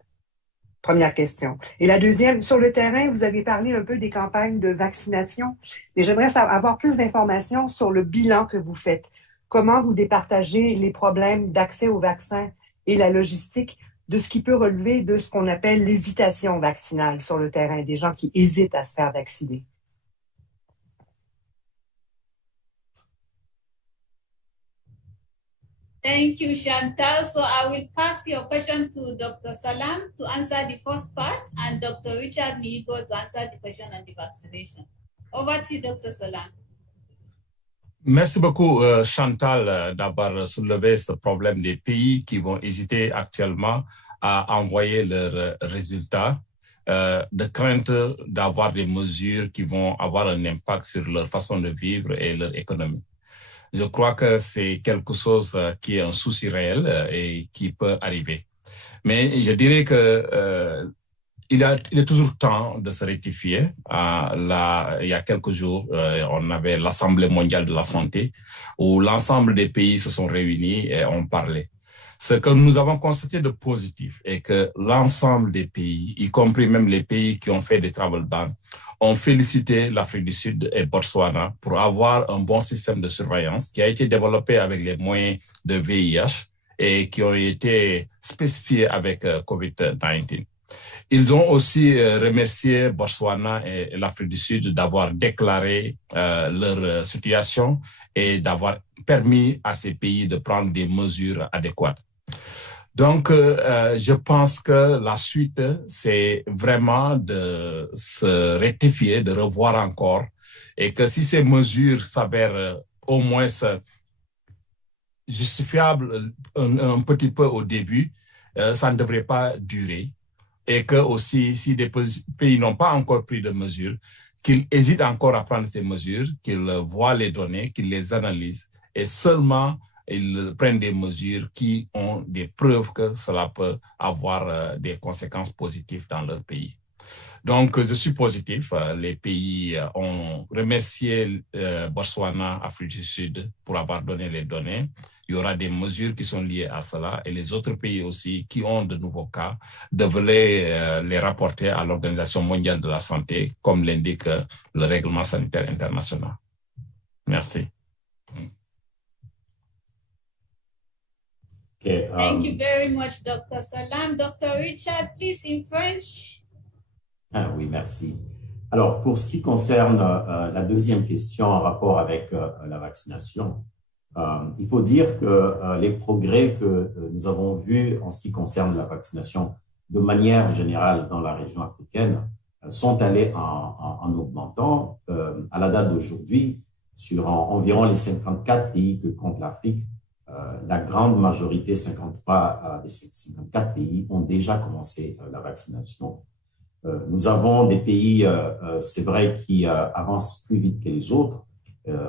Première question. Et la deuxième, sur le terrain, vous avez parlé un peu des campagnes de vaccination, mais j'aimerais avoir plus d'informations sur le bilan que vous faites. Comment vous départagez les problèmes d'accès aux vaccins et la logistique de ce qui peut relever de ce qu'on appelle l'hésitation vaccinale sur le terrain, des gens qui hésitent à se faire vacciner? Thank you, Chantal. So I will pass your question to Dr. Salam to answer the first part and Dr. Richard Nigo to answer the question on the vaccination. Over to you, Dr. Salam. Merci beaucoup, Chantal, d'avoir soulevé ce problème des pays qui vont hésiter actuellement à envoyer leurs résultats, de crainte d'avoir des mesures qui vont avoir un impact sur leur façon de vivre et leur économie. Je crois que c'est quelque chose qui est un souci réel et qui peut arriver. Mais je dirais que il est toujours temps de se rectifier. Il y a quelques jours, on avait l'Assemblée mondiale de la santé où l'ensemble des pays se sont réunis et ont parlé. Ce que nous avons constaté de positif est que l'ensemble des pays, y compris même les pays qui ont fait des travel bans, ont félicité l'Afrique du Sud et Botswana pour avoir un bon système de surveillance qui a été développé avec les moyens de VIH et qui ont été spécifiés avec COVID-19. Ils ont aussi remercié Botswana et l'Afrique du Sud d'avoir déclaré leur situation et d'avoir permis à ces pays de prendre des mesures adéquates. Donc, je pense que la suite, c'est vraiment de se rectifier, de revoir encore, et que si ces mesures s'avèrent au moins justifiables un petit peu au début, ça ne devrait pas durer, et que aussi, si des pays n'ont pas encore pris de mesures, qu'ils hésitent encore à prendre ces mesures, qu'ils voient les données, qu'ils les analysent, et seulement ils prennent des mesures qui ont des preuves que cela peut avoir des conséquences positives dans leur pays. Donc, je suis positif. Les pays ont remercié Botswana, Afrique du Sud pour avoir donné les données. Il y aura des mesures qui sont liées à cela et les autres pays aussi qui ont de nouveaux cas devraient les rapporter à l'Organisation mondiale de la santé, comme l'indique le règlement sanitaire international. Merci. Okay, thank you very much, Dr. Salam. Dr. Richard, please, in French. Oui, merci. Alors, pour ce qui concerne la deuxième question en rapport avec la vaccination, il faut dire que les progrès que nous avons vus en ce qui concerne la vaccination de manière générale dans la région africaine sont allés en augmentant. À la date d'aujourd'hui, sur environ les 54 pays que compte l'Afrique, La grande majorité, 53 des 54 pays, ont déjà commencé la vaccination. Nous avons des pays, c'est vrai, qui avancent plus vite que les autres.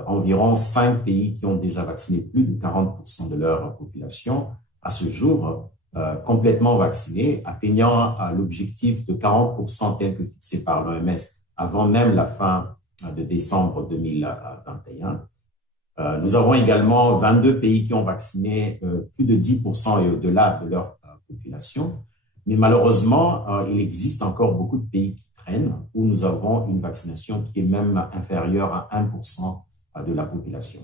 Environ 5 pays qui ont déjà vacciné plus de 40% de leur population à ce jour, complètement vaccinés, atteignant l'objectif de 40% tel que fixé par l'OMS avant même la fin de décembre 2021. Nous avons également 22 pays qui ont vacciné plus de 10% et au-delà de leur population. Mais malheureusement, il existe encore beaucoup de pays qui traînent où nous avons une vaccination qui est même inférieure à 1% de la population.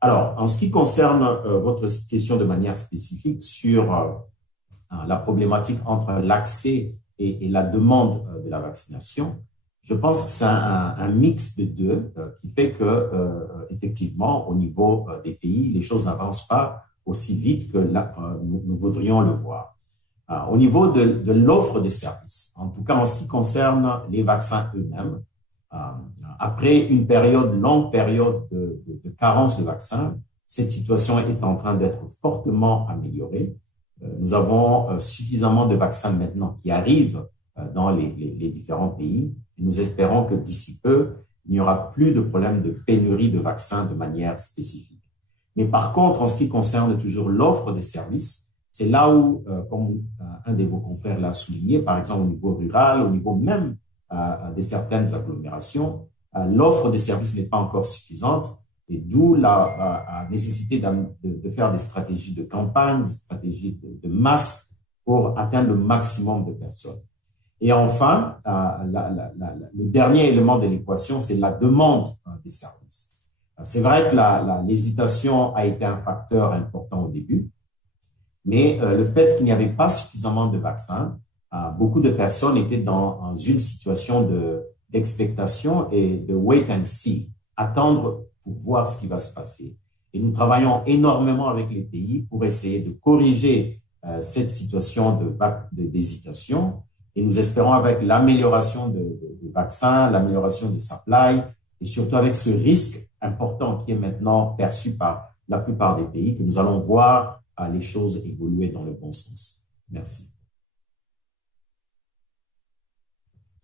Alors, en ce qui concerne votre question de manière spécifique sur la problématique entre l'accès et la demande de la vaccination, je pense que c'est un mix de deux qui fait que, effectivement, au niveau des pays, les choses n'avancent pas aussi vite que nous voudrions le voir. Au niveau de l'offre de services, en tout cas en ce qui concerne les vaccins eux-mêmes, après une longue période de carence de vaccins, cette situation est en train d'être fortement améliorée. Nous avons suffisamment de vaccins maintenant qui arrivent dans les différents pays. Et nous espérons que d'ici peu, il n'y aura plus de problème de pénurie de vaccins de manière spécifique. Mais par contre, en ce qui concerne toujours l'offre de services, c'est là où, comme un de vos confrères l'a souligné, par exemple au niveau rural, au niveau même de certaines agglomérations, l'offre de services n'est pas encore suffisante et d'où la nécessité de faire des stratégies de campagne, des stratégies de masse pour atteindre le maximum de personnes. Et enfin, le dernier élément de l'équation, c'est la demande des services. C'est vrai que l'hésitation a été un facteur important au début, mais le fait qu'il n'y avait pas suffisamment de vaccins, beaucoup de personnes étaient dans une situation d'expectation et de wait and see, attendre pour voir ce qui va se passer. Et nous travaillons énormément avec les pays pour essayer de corriger cette situation d'hésitation. Et nous espérons avec l'amélioration de vaccins, l'amélioration des supplies, et surtout avec ce risque important qui est maintenant perçu par la plupart des pays, que nous allons voir les choses évoluer dans le bon sens. Merci.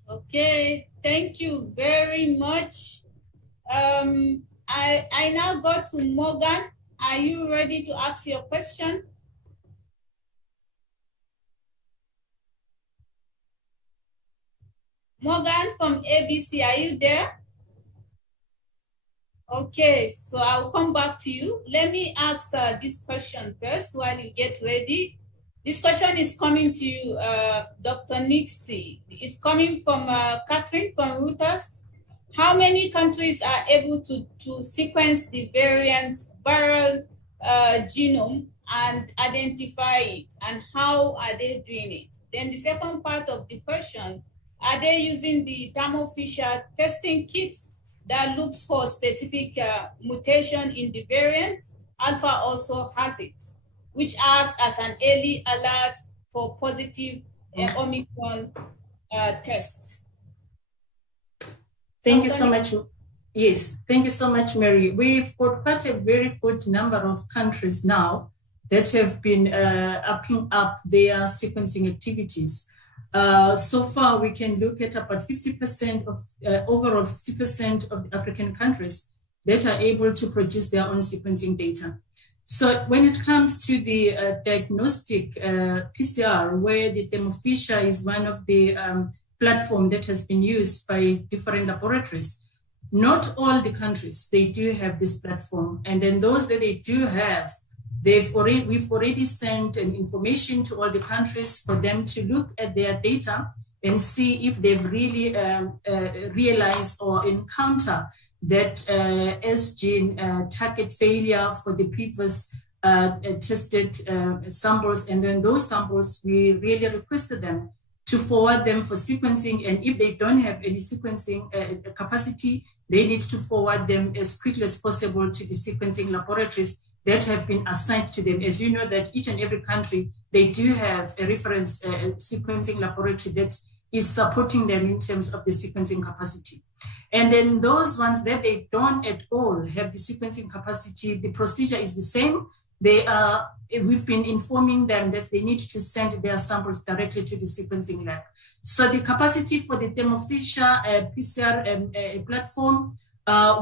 Okay, thank you very much. I now go to Morgan. Are you ready to ask your question? Morgan from ABC, are you there? Okay, so I'll come back to you. Let me ask this question first while you get ready. This question is coming to you, Dr. Nixie. It's coming from Catherine from Reuters. How many countries are able to sequence the variant viral genome and identify it, and how are they doing it? Then the second part of the question, are they using the Thermo Fisher testing kits that looks for specific mutation in the variant? Alpha also has it, which acts as an early alert for positive Omicron tests. Thank you so much. Yes, thank you so much, Mary. We've got quite a very good number of countries now that have been upping up their sequencing activities. So far, we can look at about 50% of, overall 50% of the African countries that are able to produce their own sequencing data. So when it comes to the diagnostic PCR, where the Thermo Fisher is one of the platform that has been used by different laboratories, not all the countries, they do have this platform. And then those that they do have, we've already sent an information to all the countries for them to look at their data and see if they've really realized or encounter that S-gene target failure for the previous tested samples. And then those samples, we really requested them to forward them for sequencing. And if they don't have any sequencing capacity, they need to forward them as quickly as possible to the sequencing laboratories that have been assigned to them. As you know, that each and every country, they do have a reference sequencing laboratory that is supporting them in terms of the sequencing capacity. And then those ones that they don't at all have the sequencing capacity, the procedure is the same. we've been informing them that they need to send their samples directly to the sequencing lab. So the capacity for the Thermo Fisher PCR platform,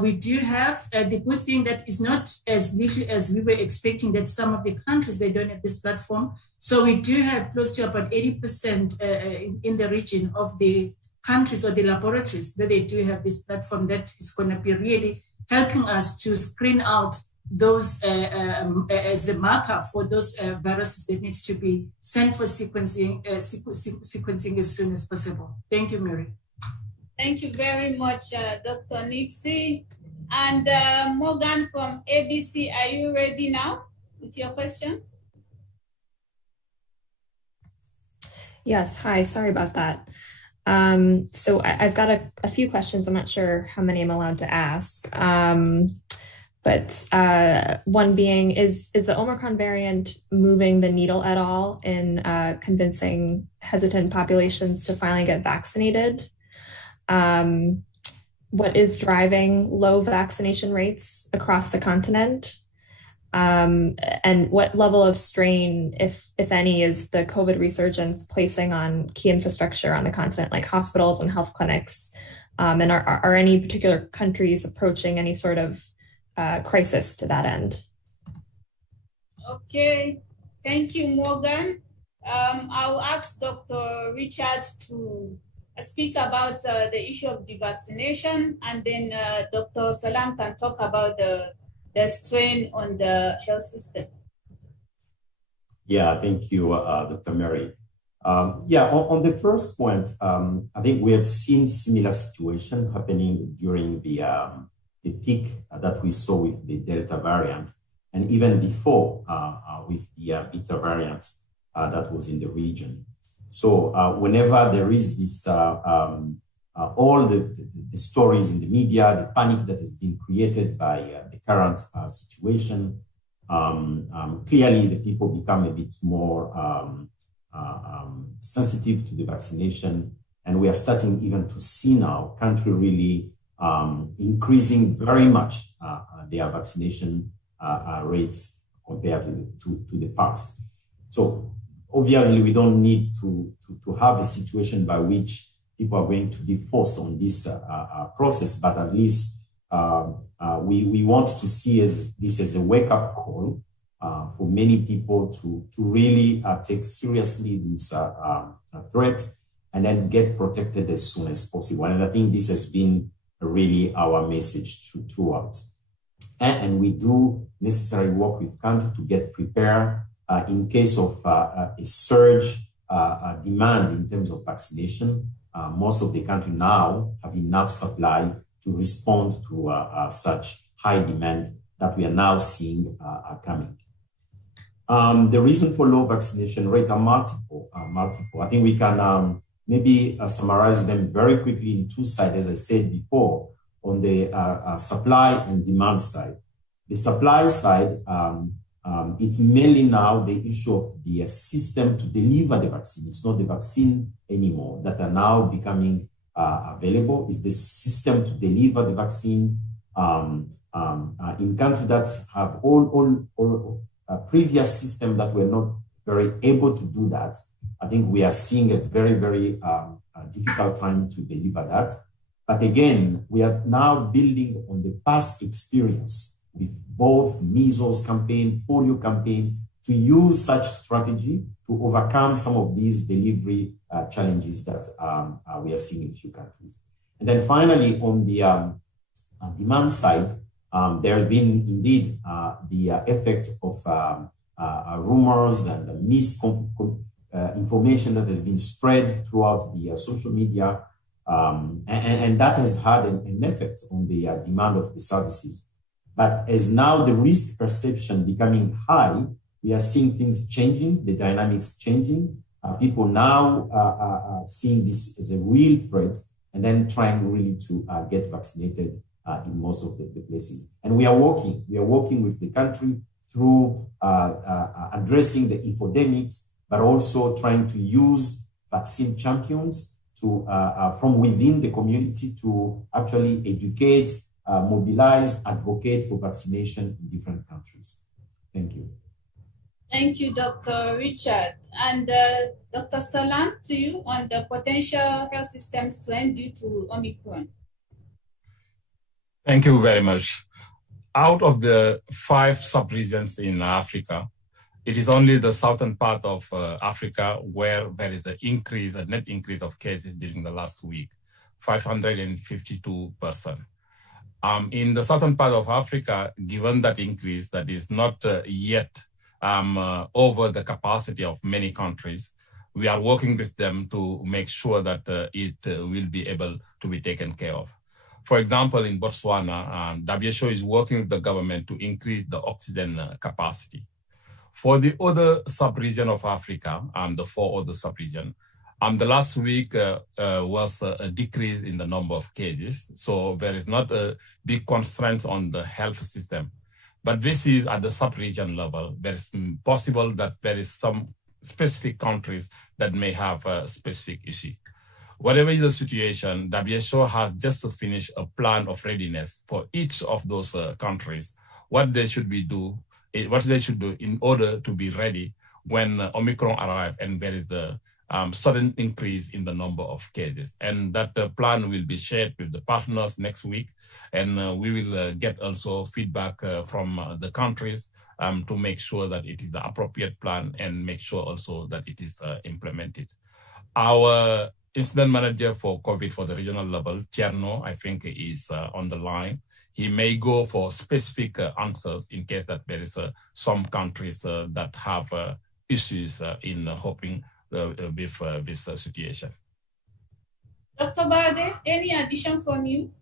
we do have. The good thing that is not as little as we were expecting, that some of the countries, they don't have this platform. So we do have close to about 80% in the region of the countries or the laboratories that they do have this platform that is going to be really helping us to screen out those as a marker for those viruses that needs to be sent for sequencing, sequencing as soon as possible. Thank you, Mary. Thank you very much, Dr. Nixie. And Morgan from ABC, are you ready now with your question? Yes, hi, sorry about that. So I've got a few questions. I'm not sure how many I'm allowed to ask. But one being, is the Omicron variant moving the needle at all in convincing hesitant populations to finally get vaccinated? What is driving low vaccination rates across the continent? And what level of strain, if any, is the COVID resurgence placing on key infrastructure on the continent, like hospitals and health clinics? And are any particular countries approaching any sort of crisis to that end? Okay, thank you, Morgan. I'll ask Dr. Richard to speak about the issue of the vaccination, and then Dr. Salam can talk about the strain on the health system. Yeah, thank you, Dr. Mary. On the first point, I think we have seen similar situation happening during the peak that we saw with the Delta variant, and even before with the Beta variant that was in the region. So whenever there is this, all the stories in the media, the panic that has been created by the current situation, clearly the people become a bit more sensitive to the vaccination. And we are starting even to see now country really increasing very much their vaccination rates compared to the past. So obviously, we don't need to have a situation by which people are going to be forced on this process, but at least we want to see this as a wake-up call for many people to really take seriously this threat and then get protected as soon as possible. And I think this has been really our message throughout. And we do necessarily work with country to get prepared in case of a surge demand in terms of vaccination. Most of the country now have enough supply to respond to such high demand that we are now seeing coming. The reason for low vaccination rate are multiple. I think we can maybe summarize them very quickly in two sides, as I said before, on the supply and demand side. The supply side, it's mainly now the issue of the system to deliver the vaccine. It's not the vaccine anymore that are now becoming available. It's the system to deliver the vaccine. In countries that have all previous system that were not very able to do that, I think we are seeing a very, very difficult time to deliver that. But again, we are now building on the past experience with both measles campaign, polio campaign, to use such strategy to overcome some of these delivery challenges that we are seeing in a few countries. And then finally, on the demand side, there has been indeed the effect of rumors and misinformation that has been spread throughout the social media, and that has had an effect on the demand of the services. But as now the risk perception becoming high, we are seeing things changing, the dynamics changing. People now are seeing this as a real threat and then trying really to get vaccinated in most of the places. And we are working with the country through addressing the epidemics, but also trying to use vaccine champions to from within the community to actually educate, mobilize, advocate for vaccination in different countries. Thank you. Thank you, Dr. Richard. And Dr. Salam, to you on the potential health system strain due to Omicron. Thank you very much. Out of the 5 sub-regions in Africa, it is only the southern part of Africa where there is a net increase of cases during the last week, 552%. In the southern part of Africa, given that increase that is not yet over the capacity of many countries, we are working with them to make sure that it will be able to be taken care of. For example, in Botswana, WHO is working with the government to increase the oxygen capacity. For the other sub-region of Africa, the 4 other sub-regions, the last week was a decrease in the number of cases. So there is not a big constraint on the health system. But this is at the sub-region level. It's possible that there is some specific countries that may have a specific issue. Whatever is the situation, WHO has just to finish a plan of readiness for each of those countries, what they should do in order to be ready when Omicron arrives and there is the sudden increase in the number of cases. And that plan will be shared with the partners next week. And we will get also feedback from the countries to make sure that it is the appropriate plan and make sure also that it is implemented. Our incident manager for COVID for the regional level, Tierno, I think is on the line. He may go for specific answers in case that there is some countries that have issues in hoping with this situation. Dr. Bade, any addition from you?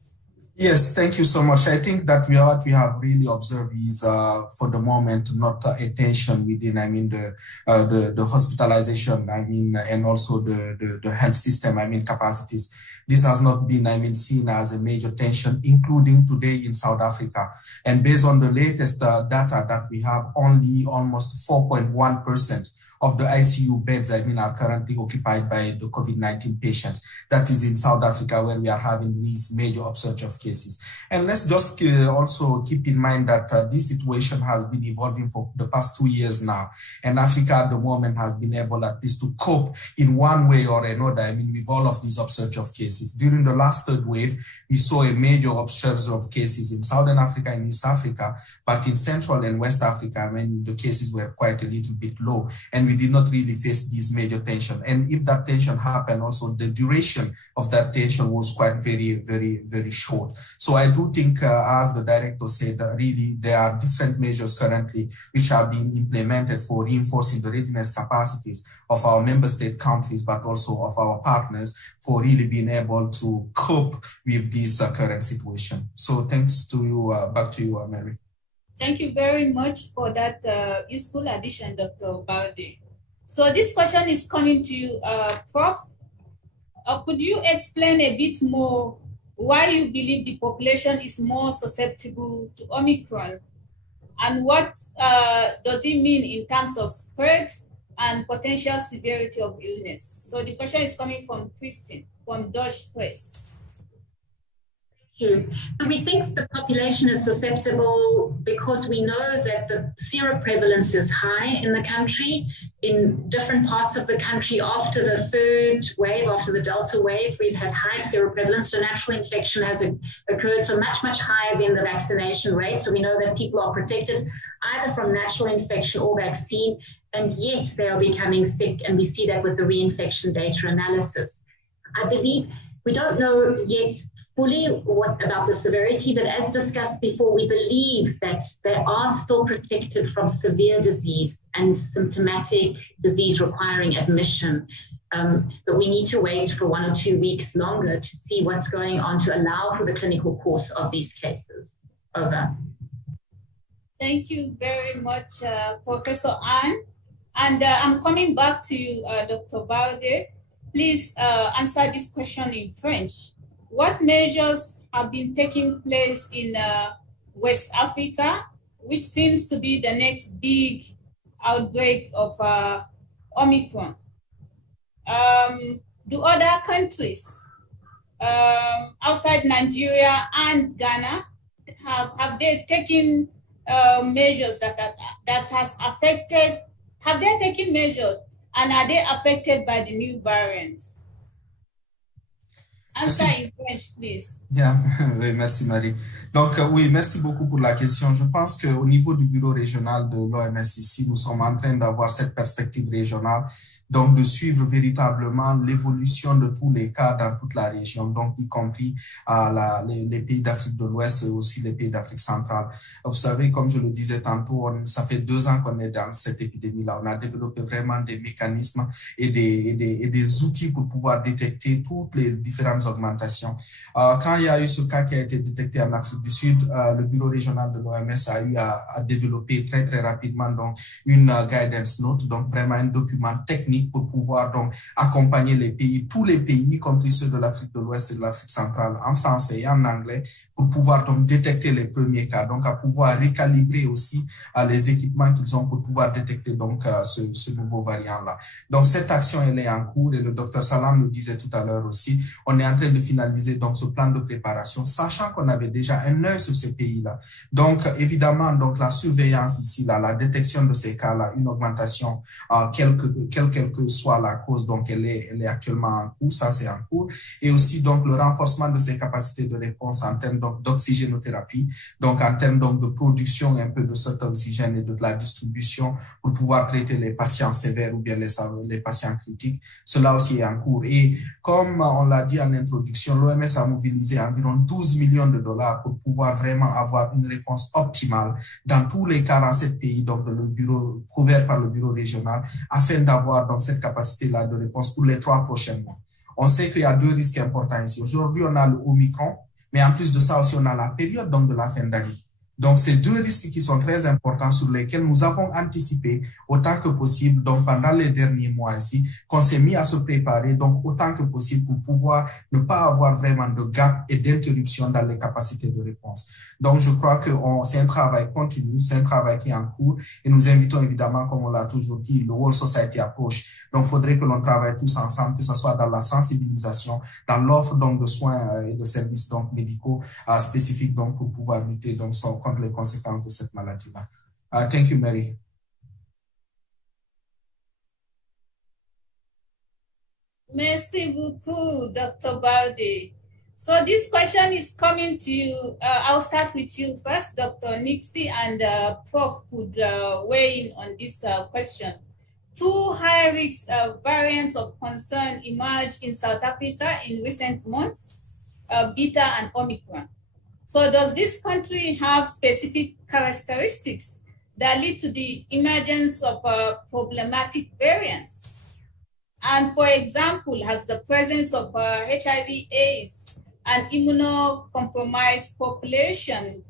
Yes, thank you so much. I think that what we have really observed is, for the moment, not attention within, the hospitalization, and also the health system, capacities. This has not been, seen as a major tension, including today in South Africa. And based on the latest data that we have, only almost 4.1% of the ICU beds, are currently occupied by the COVID-19 patients. That is in South Africa, where we are having this major upsurge of cases. And let's just also keep in mind that this situation has been evolving for the past 2 years now. And Africa at the moment has been able at least to cope in one way or another, with all of these upsurge of cases. During the last 3rd wave, we saw a major upsurge of cases in Southern Africa and East Africa, but in Central and West Africa, the cases were quite a little bit low. And we did not really face this major tension. And if that tension happened, also the duration of that tension was quite very, very, very short. So I do think, as the director said, really there are different measures currently which are being implemented for reinforcing the readiness capacities of our member state countries, but also of our partners for really being able to cope with this current situation. So thanks to you, back to you, Mary. Thank you very much for that useful addition, Dr. Balde. So this question is coming to you, Prof. Could you explain a bit more why you believe the population is more susceptible to Omicron? And what does it mean in terms of spread and potential severity of illness? So the question is coming from Christine, from Dutch Press. So we think the population is susceptible because we know that the seroprevalence is high in the country. In different parts of the country, after the 3rd wave, after the Delta wave, we've had high seroprevalence. So natural infection has occurred, so much, much higher than the vaccination rate. So we know that people are protected either from natural infection or vaccine, and yet they are becoming sick. And we see that with the reinfection data analysis. I believe we don't know yet fully what about the severity, but as discussed before, we believe that they are still protected from severe disease and symptomatic disease requiring admission. But we need to wait for 1 or 2 weeks longer to see what's going on to allow for the clinical course of these cases. Over. Thank you very much, Professor Anne. And I'm coming back to you, Dr. Balde. Please answer this question in French. What measures have been taking place in West Africa, which seems to be the next big outbreak of Omicron? Do other countries outside Nigeria and Ghana have they taken measures that has affected Have they taken measures and are they affected by the new variants? Answer in French, please. Yeah. Oui, merci Marie. Donc oui, merci beaucoup pour la question. Je pense qu'au niveau du bureau régional de l'OMS ici, nous sommes en train d'avoir cette perspective régionale, donc de suivre véritablement l'évolution de tous les cas dans toute la région, donc y compris les pays d'Afrique de l'Ouest et aussi les pays d'Afrique centrale. Vous savez, comme je le disais tantôt, ça fait 2 ans qu'on est dans cette épidémie-là. On a développé vraiment des mécanismes et des outils pour pouvoir détecter toutes les différentes augmentations. Quand il y a eu ce cas qui a été détecté en Afrique du Sud, le bureau régional de l'OMS a eu à développer très, très rapidement donc, une guidance note, donc vraiment un document technique pour pouvoir donc accompagner les pays, tous les pays, y compris ceux de l'Afrique de l'Ouest et de l'Afrique centrale, en français et en anglais, pour pouvoir donc détecter les premiers cas, donc à pouvoir récalibrer aussi les équipements qu'ils ont pour pouvoir détecter donc ce nouveau variant-là. Donc cette action, elle est en cours et le docteur Salam le disait tout à l'heure aussi, on est en train de finaliser donc ce plan de préparation, sachant qu'on avait déjà un œil sur ces pays-là. Donc évidemment, donc la surveillance ici, là, la détection de ces cas-là, une augmentation, quelle que soit la cause, donc elle est actuellement en cours, ça c'est en cours, et aussi donc le renforcement de ses capacités de réponse en termes d'oxygénothérapie, donc en termes donc de production un peu de cet oxygène et de la distribution pour pouvoir traiter les patients sévères ou bien les patients critiques, cela aussi est en cours. Et comme on l'a dit en introduction, l'OMS a mobilisé environ 12 millions de dollars pour pouvoir vraiment avoir une réponse optimale dans tous les 47 pays donc le bureau couvert par le bureau régional afin d'avoir donc cette capacité-là de réponse pour les 3 prochains mois. On sait qu'il y a 2 risques importants ici. Aujourd'hui, on a le Omicron, mais en plus de ça aussi, on a la période donc de la fin d'année. Donc, c'est 2 risques qui sont très importants sur lesquels nous avons anticipé autant que possible, donc pendant les derniers mois ici, qu'on s'est mis à se préparer, donc autant que possible pour pouvoir ne pas avoir vraiment de gap et d'interruption dans les capacités de réponse. Donc, je crois que c'est un travail continu, c'est un travail qui est en cours et nous invitons évidemment, comme on l'a toujours dit, le World Society Approach. Donc, il faudrait que l'on travaille tous ensemble, que ce soit dans la sensibilisation, dans l'offre donc de soins et de services donc médicaux spécifiques donc pour pouvoir lutter donc contre les conséquences de cette maladie-là. Thank you, Mary. Merci beaucoup, Dr. Balde. So this question is coming to you. I'll start with you first, Dr. Nixie, and Prof could weigh in on this question. 2 high-risk variants of concern emerged in South Africa in recent months, Beta and Omicron. So does this country have specific characteristics that lead to the emergence of problematic variants? And for example, has the presence of HIV/AIDS and immunocompromised population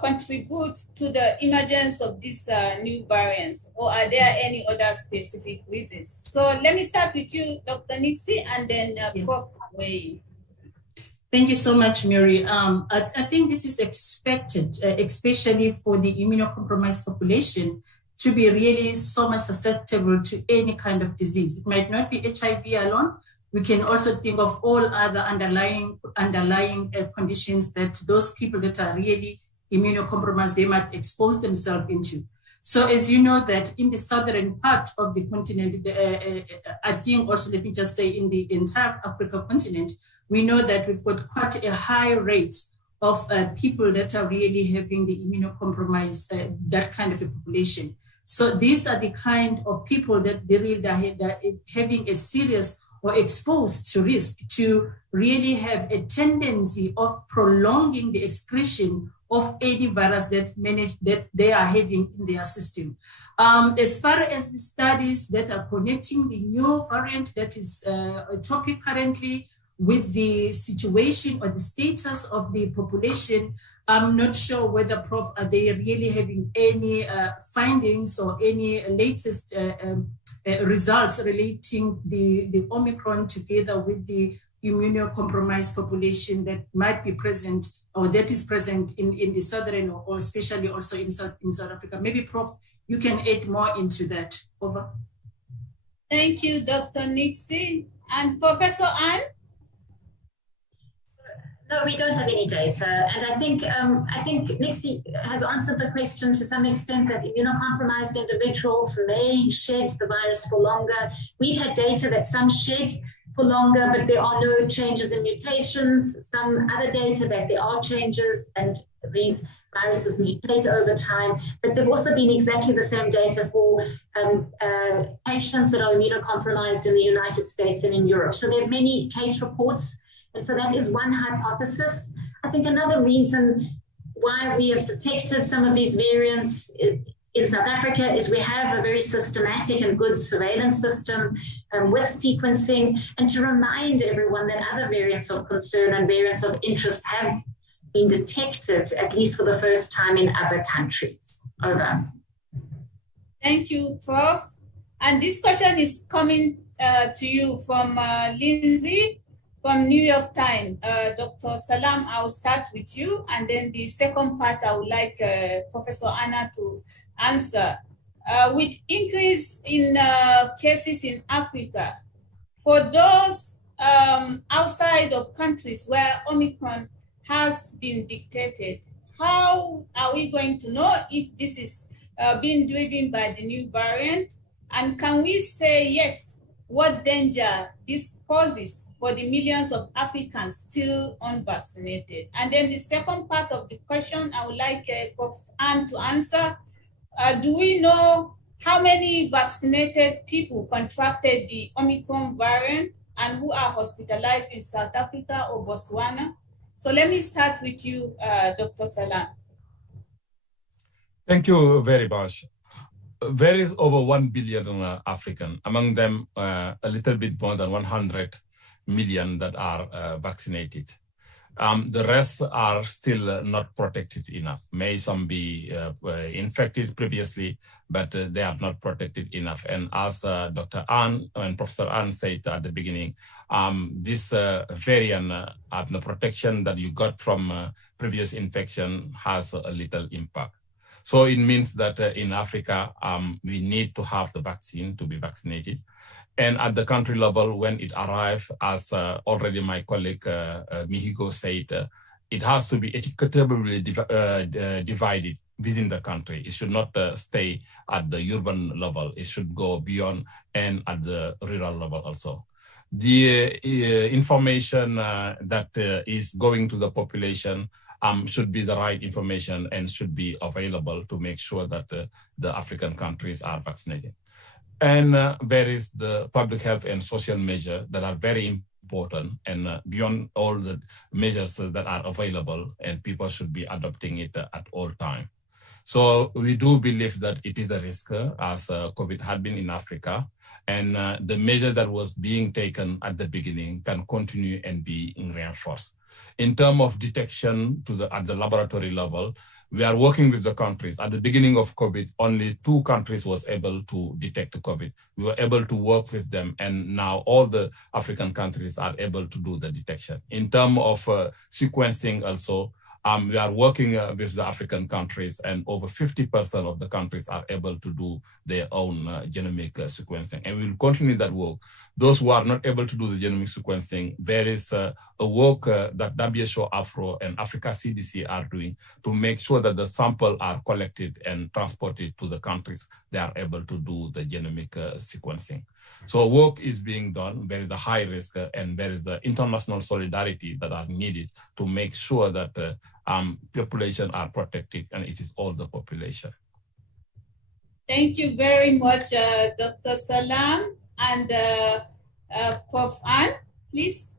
contribute to the emergence of these new variants, or are there any other specific reasons? So let me start with you, Dr. Nixie, and then Prof. Wei. Thank you so much, Mary. I think this is expected, especially for the immunocompromised population, to be really so much susceptible to any kind of disease. It might not be HIV alone. We can also think of all other underlying conditions that those people that are really immunocompromised, they might expose themselves into. So as you know that in the southern part of the continent, I think also, let me just say in the entire Africa continent, we know that we've got quite a high rate of people that are really having the immunocompromised, that kind of a population. So these are the kind of people that they really are having a serious or exposed to risk to really have a tendency of prolonging the excretion of any virus that they are having in their system. As far as the studies that are connecting the new variant that is a topic currently with the situation or the status of the population, I'm not sure whether, Prof, are they really having any findings or any latest results relating the Omicron together with the immunocompromised population that might be present or that is present in the southern or especially also in South Africa. Maybe, Prof, you can add more into that. Over. Thank you, Dr. Nixie. And Professor Ann? No, we don't have any data, and I think Nixie has answered the question to some extent that immunocompromised individuals may shed the virus for longer. We've had data that some shed for longer, but there are no changes in mutations. Some other data that there are changes and these viruses mutate over time. But there've also been exactly the same data for patients that are immunocompromised in the United States and in Europe. So there are many case reports. And so that is one hypothesis. I think another reason why we have detected some of these variants in South Africa is we have a very systematic and good surveillance system with sequencing, and to remind everyone that other variants of concern and variants of interest have been detected, at least for the first time, in other countries. Over. Thank you, Prof. And this question is coming to you from Lindsay from New York Times. Dr. Salam, I'll start with you, and then the second part I would like Professor Anna to answer. With increase in cases in Africa, for those outside of countries where Omicron has been detected, how are we going to know if this is being driven by the new variant? And can we say yes, what danger this poses for the millions of Africans still unvaccinated? And then the second part of the question, I would like Prof. Anne to answer. Do we know how many vaccinated people contracted the Omicron variant and who are hospitalized in South Africa or Botswana? So let me start with you, Dr. Salam. Thank you very much. There is over 1 billion African, among them a little bit more than 100 million that are vaccinated. The rest are still not protected enough. May some be infected previously, but they are not protected enough. And as Dr. Anne and Professor Anne said at the beginning, this variant, the protection that you got from previous infection has a little impact. So it means that in Africa, we need to have the vaccine to be vaccinated. And at the country level, when it arrives, as already my colleague Mihigo said, it has to be equitably divided within the country. It should not stay at the urban level. It should go beyond and at the rural level also. The information that is going to the population should be the right information and should be available to make sure that the African countries are vaccinated. And there is the public health and social measures that are very important and beyond all the measures that are available, and people should be adopting it at all times. So we do believe that it is a risk as COVID had been in Africa, and the measure that was being taken at the beginning can continue and be reinforced. In terms of detection at the laboratory level, we are working with the countries. At the beginning of COVID, only 2 countries was able to detect COVID. We were able to work with them, and now all the African countries are able to do the detection. In terms of sequencing also, we are working with the African countries, and over 50% of the countries are able to do their own genomic sequencing. And we will continue that work. Those who are not able to do the genomic sequencing, there is a work that WHO, Afro, and Africa CDC are doing to make sure that the samples are collected and transported to the countries they are able to do the genomic sequencing. So work is being done. There is a high risk, and there is the international solidarity that are needed to make sure that population are protected, and it is all the population. Thank you very much, Dr. Salam. And Prof. Anne, please.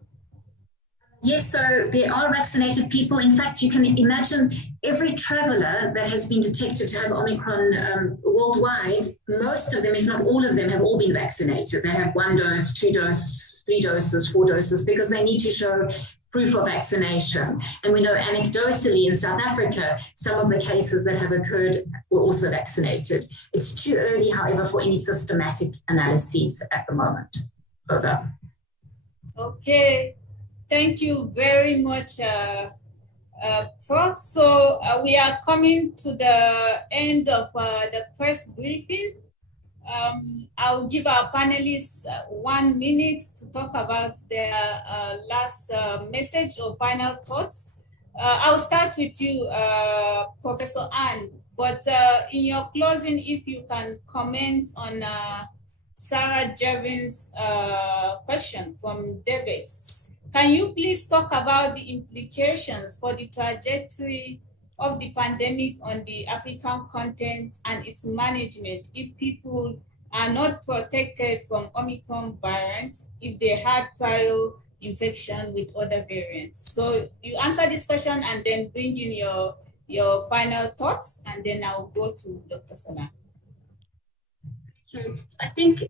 Yes, so there are vaccinated people. In fact, you can imagine every traveler that has been detected to have Omicron worldwide, most of them, if not all of them, have all been vaccinated. They have 1 dose, 2 doses, 3 doses, 4 doses, because they need to show proof of vaccination. And we know anecdotally in South Africa, some of the cases that have occurred were also vaccinated. It's too early, however, for any systematic analyses at the moment. Over. Okay, thank you very much, Prof. So we are coming to the end of the press briefing. I'll give our panelists 1 minute to talk about their last message or final thoughts. I'll start with you, Professor Ann, but in your closing, if you can comment on Sarah Jervin's question from Debex. Can you please talk about the implications for the trajectory of the pandemic on the African continent and its management if people are not protected from Omicron variant if they had prior infection with other variants? So you answer this question and then bring in your final thoughts, and then I'll go to Dr. Salam. So I think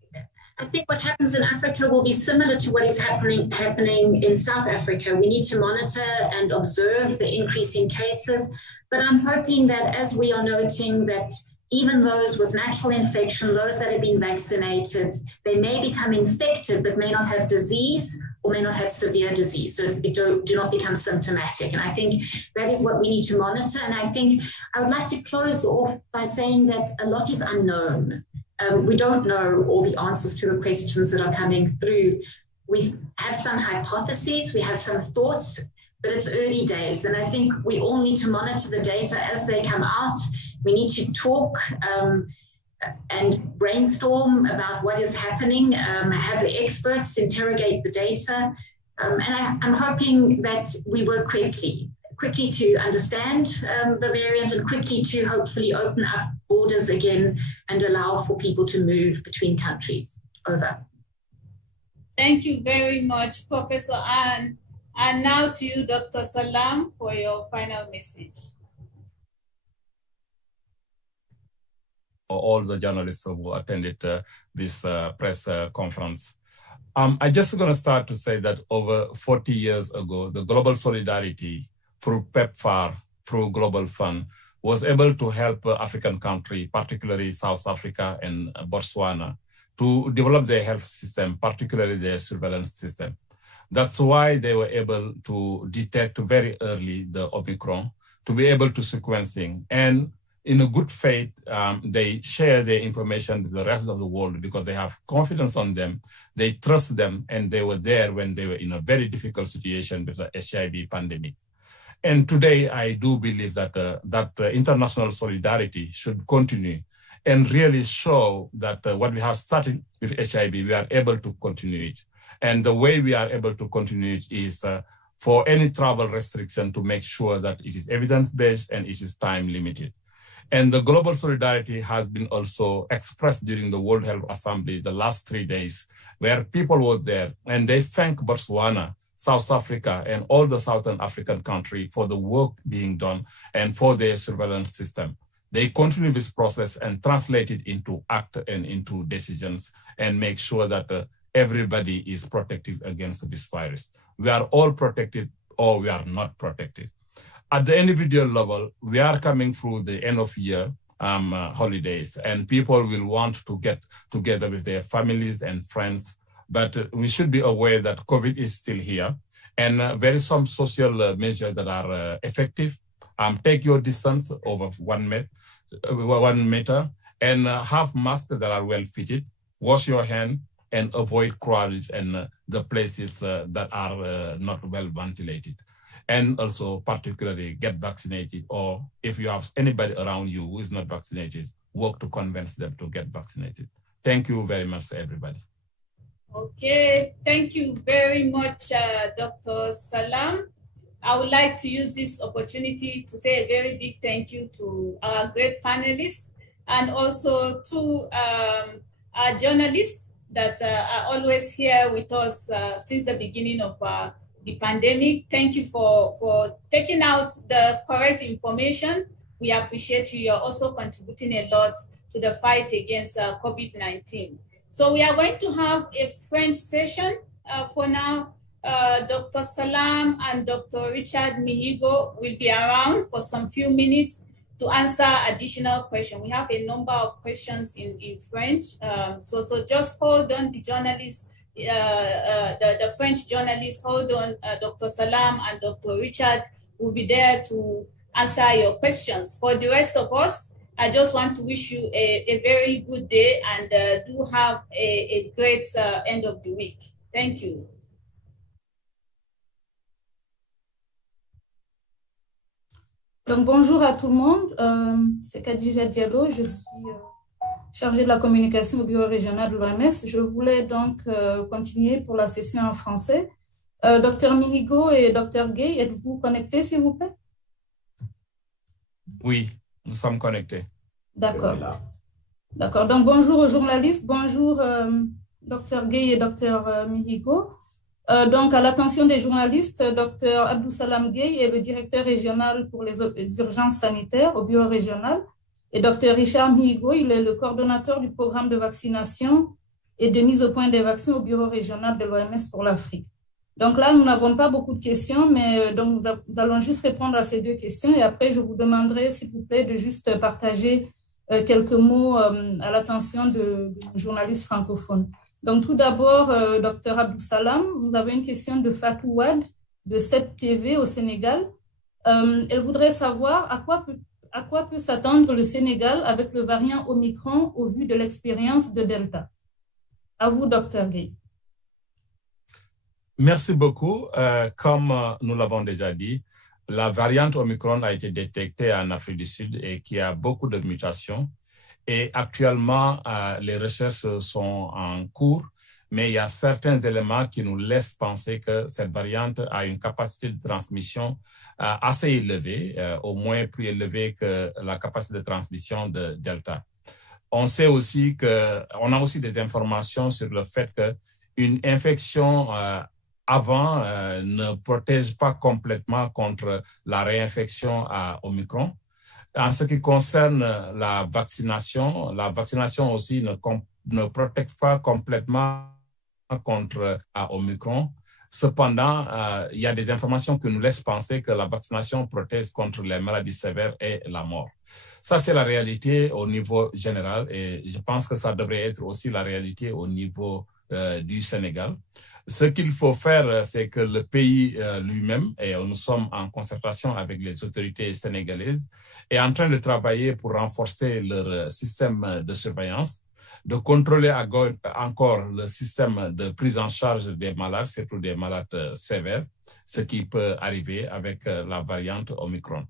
what happens in Africa will be similar to what is happening in South Africa. We need to monitor and observe the increase in cases, but I'm hoping that as we are noting that even those with natural infection, those that have been vaccinated, they may become infected but may not have disease or may not have severe disease, so do not become symptomatic. And I think that is what we need to monitor. And I think I would like to close off by saying that a lot is unknown. We don't know all the answers to the questions that are coming through. We have some hypotheses, we have some thoughts, but it's early days. And I think we all need to monitor the data as they come out. We need to talk and brainstorm about what is happening, have the experts interrogate the data. And I'm hoping that we work quickly to understand the variant and quickly to hopefully open up borders again and allow for people to move between countries. Over. Thank you very much, Professor Ann. And now to you, Dr. Salam, for your final message. All the journalists who attended this press conference. I'm just going to start to say that over 40 years ago, the global solidarity through PEPFAR, through Global Fund, was able to help African countries, particularly South Africa and Botswana, to develop their health system, particularly their surveillance system. That's why they were able to detect very early the Omicron, to be able to sequencing. And in a good faith, they share their information with the rest of the world because they have confidence on them, they trust them, and they were there when they were in a very difficult situation with the HIV pandemic. And today, I do believe that international solidarity should continue and really show that what we have started with HIV, we are able to continue it. And the way we are able to continue it is for any travel restriction to make sure that it is evidence-based and it is time-limited. And the global solidarity has been also expressed during the World Health Assembly the last 3 days, where people were there and they thank Botswana, South Africa, and all the Southern African countries for the work being done and for their surveillance system. They continue this process and translate it into act and into decisions and make sure that everybody is protected against this virus. We are all protected or we are not protected. At the individual level, we are coming through the end of year holidays, and people will want to get together with their families and friends. But we should be aware that COVID is still here, and there is some social measures that are effective. Take your distance over 1 meter, and have masks that are well fitted. Wash your hand and avoid crowded and the places that are not well ventilated. And also particularly get vaccinated, or if you have anybody around you who is not vaccinated, work to convince them to get vaccinated. Thank you very much, everybody. Okay, thank you very much, Dr. Salam. I would like to use this opportunity to say a very big thank you to our great panelists and also to our journalists that are always here with us since the beginning of the pandemic. Thank you for taking out the correct information. We appreciate you. You're also contributing a lot to the fight against COVID-19. So we are going to have a French session for now. Dr. Salam and Dr. Richard Mihigo will be around for some few minutes to answer additional questions. We have a number of questions in French. So just hold on, the journalists, the French journalists, hold on. Dr. Salam and Dr. Richard will be there to answer your questions. For the rest of us, I just want to wish you a very good day and do have a great end of the week. Thank you. Donc, bonjour à tout le monde. C'est Khadija Diallo. Je suis chargée de la communication au bureau régional de l'OMS. Je voulais donc continuer pour la session en français. Dr Mihigo et Dr Gay, êtes-vous connectés, s'il vous plaît? Oui, nous sommes connectés. D'accord. D'accord. Donc, bonjour aux journalistes. Bonjour, Dr Gay et Dr Mihigo. Donc, à l'attention des journalistes, Dr Abdou Salam Gay est le directeur régional pour les urgences sanitaires au bureau régional. Et Dr Richard Mihigo, il est le coordonnateur du programme de vaccination et de mise au point des vaccins au bureau régional de l'OMS pour l'Afrique. Donc là, nous n'avons pas beaucoup de questions, mais donc nous allons juste répondre à ces deux questions. Et après, je vous demanderai, s'il vous plaît, de juste partager quelques mots à l'attention de journalistes francophones. Donc, tout d'abord, Dr Abdou Salam, vous avez une question de Fatou Wad de 7TV au Sénégal. Elle voudrait savoir à quoi peut s'attendre le Sénégal avec le variant Omicron au vu de l'expérience de Delta. À vous, Dr Gay. Merci beaucoup. Comme nous l'avons déjà dit, la variante Omicron a été détectée en Afrique du Sud et qui a beaucoup de mutations. Et actuellement, les recherches sont en cours, mais il y a certains éléments qui nous laissent penser que cette variante a une capacité de transmission assez élevée, au moins plus élevée que la capacité de transmission de Delta. On sait aussi on a aussi des informations sur le fait qu'une infection avant ne protège pas complètement contre la réinfection à Omicron. En ce qui concerne la vaccination aussi ne protège pas complètement contre Omicron. Cependant, il y a des informations qui nous laissent penser que la vaccination protège contre les maladies sévères et la mort. Ça, c'est la réalité au niveau général et je pense que ça devrait être aussi la réalité au niveau du Sénégal. Ce qu'il faut faire, c'est que le pays lui-même, et nous sommes en concertation avec les autorités sénégalaises, est en train de travailler pour renforcer leur système de surveillance, de contrôler encore le système de prise en charge des malades, surtout des malades sévères, ce qui peut arriver avec la variante Omicron.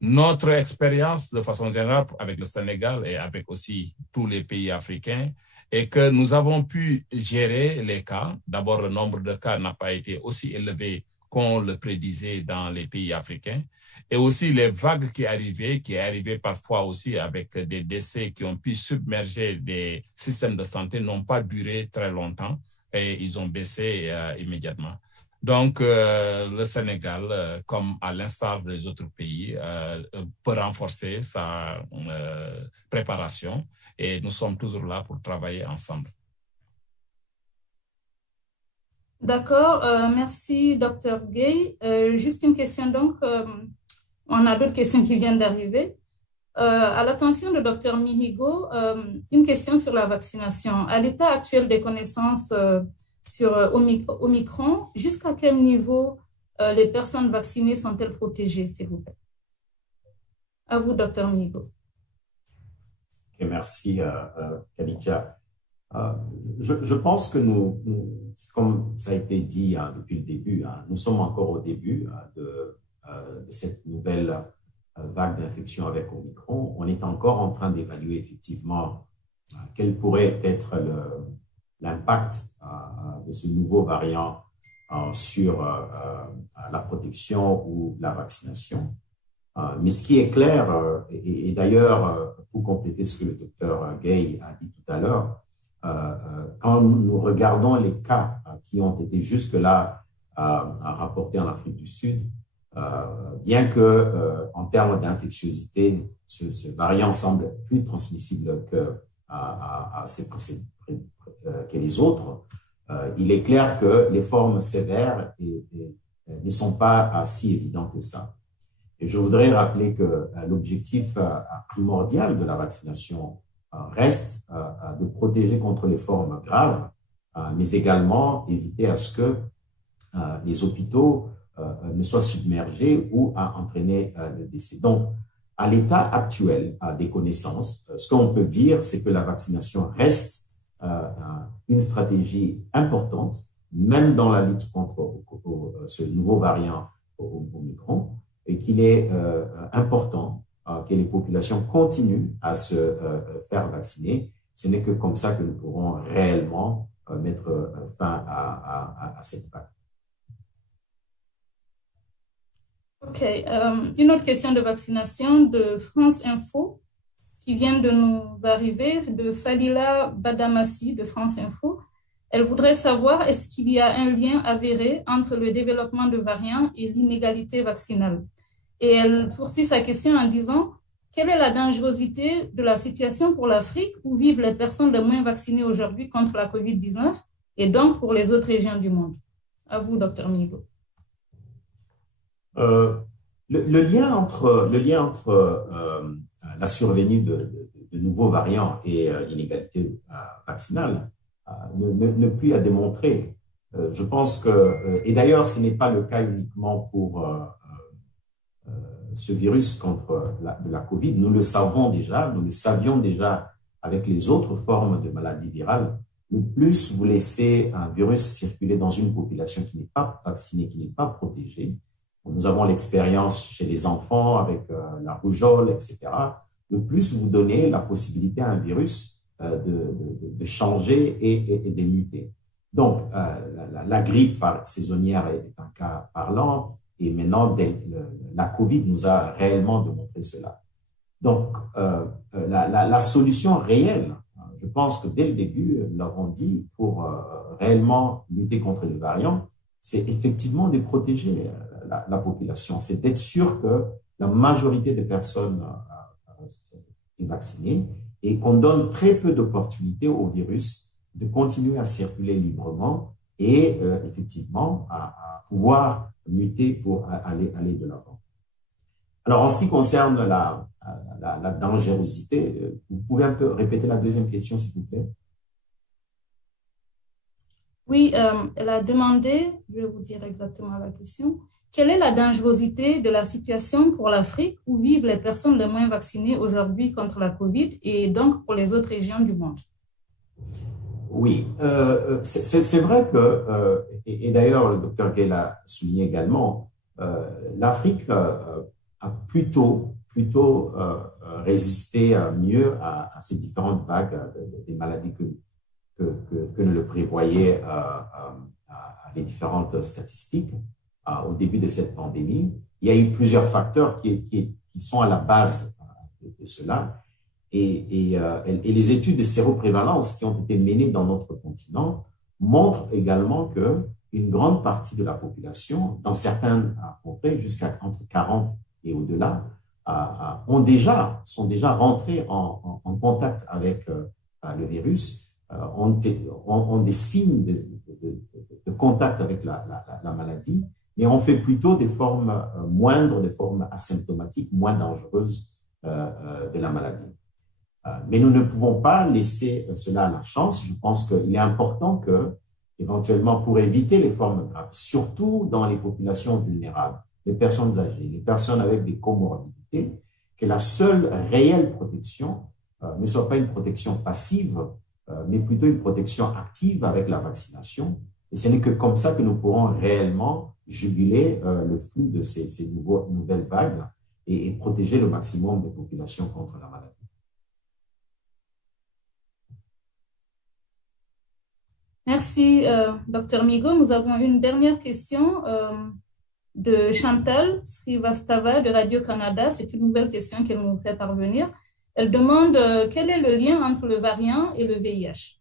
Notre expérience, de façon générale, avec le Sénégal et avec aussi tous les pays africains, et que nous avons pu gérer les cas. D'abord, le nombre de cas n'a pas été aussi élevé qu'on le prédisait dans les pays africains. Et aussi les vagues qui arrivaient parfois aussi avec des décès qui ont pu submerger des systèmes de santé, n'ont pas duré très longtemps et ils ont baissé immédiatement. Donc, le Sénégal, comme à l'instar des autres pays, peut renforcer sa préparation et nous sommes toujours là pour travailler ensemble. D'accord, merci Dr Gay. Juste une question donc, on a d'autres questions qui viennent d'arriver. À l'attention de Dr Mihigo, une question sur la vaccination. À l'état actuel des connaissances sur Omicron, jusqu'à quel niveau les personnes vaccinées sont-elles protégées, s'il vous plaît? À vous, Dr Mihigo. Okay, merci, Khadija. Je pense que nous, comme ça a été dit depuis le début, nous sommes encore au début de cette nouvelle vague d'infection avec Omicron. On est encore en train d'évaluer effectivement quel pourrait être l'impact de ce nouveau variant sur la protection ou la vaccination. Mais ce qui est clair, et d'ailleurs, pour compléter ce que le docteur Gay a dit tout à l'heure, quand nous regardons les cas qui ont été jusque-là rapportés en Afrique du Sud, bien que en termes d'infectiosité, ce variant semble plus transmissible que les autres, il est clair que les formes sévères ne sont pas si évidentes que ça. Et je voudrais rappeler que l'objectif primordial de la vaccination reste de protéger contre les formes graves, mais également éviter à ce que les hôpitaux ne soient submergés ou à entraîner le décès. Donc, À l'état actuel des connaissances, ce qu'on peut dire, c'est que la vaccination reste une stratégie importante, même dans la lutte contre ce nouveau variant Omicron, et qu'il est important que les populations continuent à se faire vacciner. Ce n'est que comme ça que nous pourrons réellement mettre fin à cette vague. OK. Une autre question de vaccination de France Info qui vient de nous arriver, de Fadila Badamassi de France Info. Elle voudrait savoir est-ce qu'il y a un lien avéré entre le développement de variants et l'inégalité vaccinale. Et elle poursuit sa question en disant quelle est la dangerosité de la situation pour l'Afrique où vivent les personnes les moins vaccinées aujourd'hui contre la COVID-19 et donc pour les autres régions du monde. À vous, Dr Migo. Le lien entre la survenue de nouveaux variants et l'inégalité vaccinale ne plus à démontrer. Je pense que, et d'ailleurs, ce n'est pas le cas uniquement pour ce virus contre la COVID. Nous le savons déjà, nous le savions déjà avec les autres formes de maladies virales. Le plus vous laissez un virus circuler dans une population qui n'est pas vaccinée, qui n'est pas protégée, nous avons l'expérience chez les enfants avec la rougeole, etc. Le plus vous donnez la possibilité à un virus de changer et de muter. Donc, la grippe saisonnière est un cas parlant et maintenant, la COVID nous a réellement démontré cela. Donc, la solution réelle, je pense que dès le début, nous l'avons dit, pour réellement lutter contre les variants, c'est effectivement de protéger la population. C'est d'être sûr que la majorité des personnes est vaccinée et qu'on donne très peu d'opportunités au virus de continuer à circuler librement et effectivement à pouvoir muter pour aller de l'avant. Alors, en ce qui concerne la dangerosité, vous pouvez un peu répéter la deuxième question, s'il vous plaît? Oui, elle a demandé, je vais vous dire exactement la question, quelle est la dangerosité de la situation pour l'Afrique où vivent les personnes les moins vaccinées aujourd'hui contre la COVID et donc pour les autres régions du monde? Oui, c'est vrai que, et d'ailleurs le docteur Gay l'a souligné également, l'Afrique a plutôt résisté mieux à ces différentes vagues des maladies que ne le prévoyaient les différentes statistiques au début de cette pandémie. Il y a eu plusieurs facteurs qui sont à la base de cela. Et les études de séroprévalence qui ont été menées dans notre continent montrent également qu'une grande partie de la population, dans certaines contrées, jusqu'à entre 40 et au-delà, sont déjà rentrés en contact avec le virus, ont des signes de contact avec la maladie, mais on fait plutôt des formes moindres, des formes asymptomatiques, moins dangereuses de la maladie. Mais nous ne pouvons pas laisser cela à la chance. Je pense qu'il est important que, éventuellement, pour éviter les formes graves, surtout dans les populations vulnérables, les personnes âgées, les personnes avec des comorbidités, que la seule réelle protection ne soit pas une protection passive, mais plutôt une protection active avec la vaccination. Et ce n'est que comme ça que nous pourrons réellement juguler le flux de ces nouvelles vagues et protéger le maximum des populations contre la maladie. Merci, Dr Migo. Nous avons une dernière question de Chantal Srivastava de Radio-Canada. C'est une nouvelle question qu'elle nous fait parvenir. Elle demande quel est le lien entre le variant et le VIH.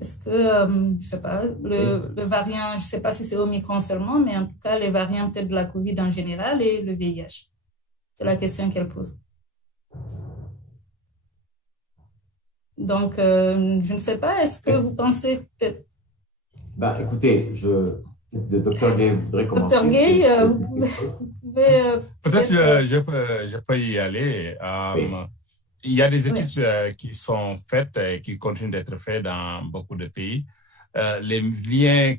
Est-ce que, je ne sais pas, le variant, je ne sais pas si c'est Omicron seulement, mais en tout cas, les variants peut-être de la COVID en général et le VIH. C'est la question qu'elle pose. Donc, je ne sais pas, est-ce que vous pensez peut-être… Ben, écoutez, le docteur Gay voudrait commencer. Docteur Gay, vous pouvez… Peut-être je peux y aller. Oui. Il y a des études qui sont faites et qui continuent d'être faites dans beaucoup de pays. Les liens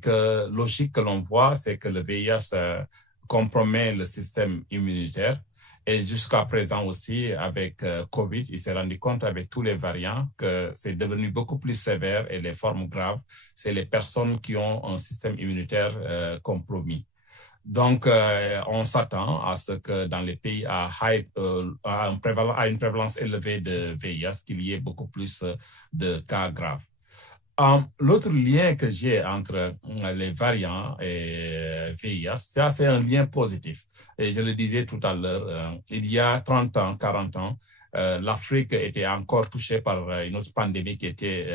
logiques que l'on voit, c'est que le VIH compromet le système immunitaire. Et jusqu'à présent aussi, avec Covid, il s'est rendu compte avec tous les variants que c'est devenu beaucoup plus sévère et les formes graves, c'est les personnes qui ont un système immunitaire compromis. Donc, on s'attend à ce que dans les pays à une prévalence élevée de VIH, qu'il y ait beaucoup plus de cas graves. L'autre lien que j'ai entre les variants et VIH, c'est un lien positif. Et je le disais tout à l'heure, il y a 30 ans, 40 ans, l'Afrique était encore touchée par une autre pandémie qui était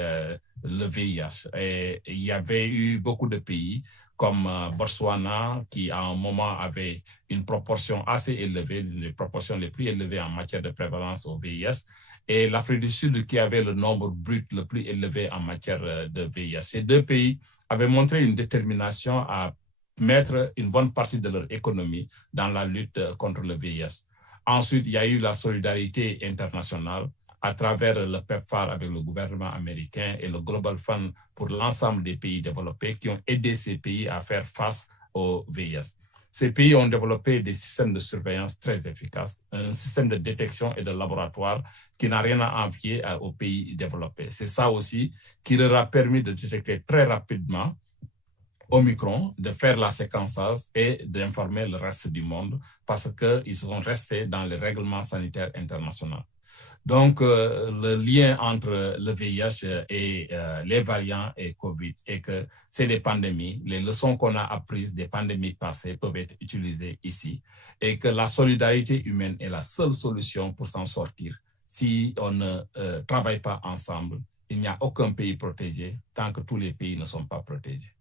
le VIH. Et il y avait eu beaucoup de pays comme Botswana, qui à un moment avait une proportion assez élevée, les proportions les plus élevées en matière de prévalence au VIH, et l'Afrique du Sud qui avait le nombre brut le plus élevé en matière de VIH. Ces deux pays avaient montré une détermination à mettre une bonne partie de leur économie dans la lutte contre le VIH. Ensuite, il y a eu la solidarité internationale à travers le PEPFAR avec le gouvernement américain et le Global Fund pour l'ensemble des pays développés qui ont aidé ces pays à faire face au VIH. Ces pays ont développé des systèmes de surveillance très efficaces, un système de détection et de laboratoire qui n'a rien à envier aux pays développés. C'est ça aussi qui leur a permis de détecter très rapidement Omicron, de faire la séquençage et d'informer le reste du monde parce qu'ils sont restés dans les règlements sanitaires internationaux. Donc, le lien entre le VIH et les variants et COVID est que c'est des pandémies. Les leçons qu'on a apprises des pandémies passées peuvent être utilisées ici et que la solidarité humaine est la seule solution pour s'en sortir. Si on ne travaille pas ensemble, il n'y a aucun pays protégé tant que tous les pays ne sont pas protégés.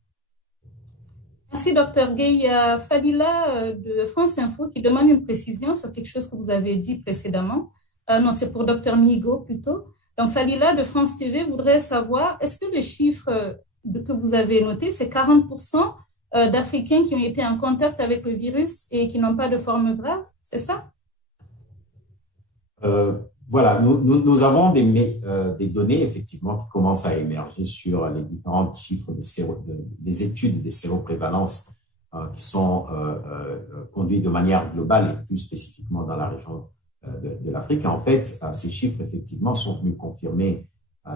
Merci, Dr Gay. Il y a Fadila de France Info qui demande une précision sur quelque chose que vous avez dit précédemment. Non, c'est pour Dr Migo plutôt. Donc, Fadila de France TV voudrait savoir, est-ce que le chiffre que vous avez noté, c'est 40% d'Africains qui ont été en contact avec le virus et qui n'ont pas de forme grave, c'est ça? Voilà, nous avons des données effectivement qui commencent à émerger sur les différents chiffres des études des séroprévalences qui sont conduites de manière globale et plus spécifiquement dans la région de l'Afrique. En fait, ces chiffres effectivement sont venus confirmer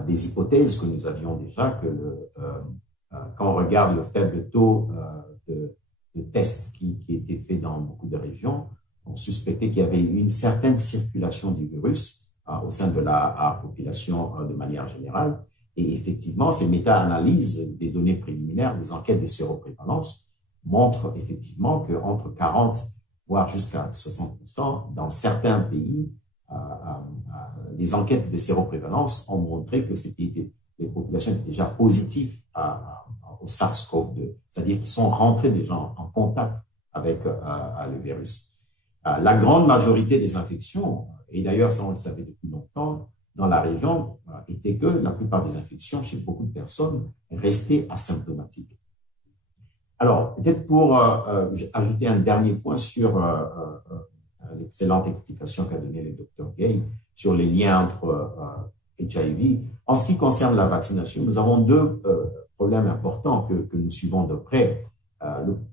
des hypothèses que nous avions déjà, que quand on regarde le faible taux de tests qui étaient faits dans beaucoup de régions, on suspectait qu'il y avait une certaine circulation du virus au sein de la population de manière générale. Et effectivement, ces méta-analyses des données préliminaires, des enquêtes de séroprévalence montrent effectivement qu'entre 40 voire jusqu'à 60%, dans certains pays, les enquêtes de séroprévalence ont montré que les populations étaient déjà positives au SARS-CoV-2, c'est-à-dire qu'ils sont rentrés déjà en contact avec le virus. La grande majorité des infections, et d'ailleurs ça on le savait depuis longtemps, dans la région, était que la plupart des infections chez beaucoup de personnes restaient asymptomatiques. Alors, peut-être pour ajouter un dernier point sur l'excellente explication qu'a donnée le Dr Gay sur les liens entre HIV. En ce qui concerne la vaccination, nous avons deux problèmes importants que nous suivons de près.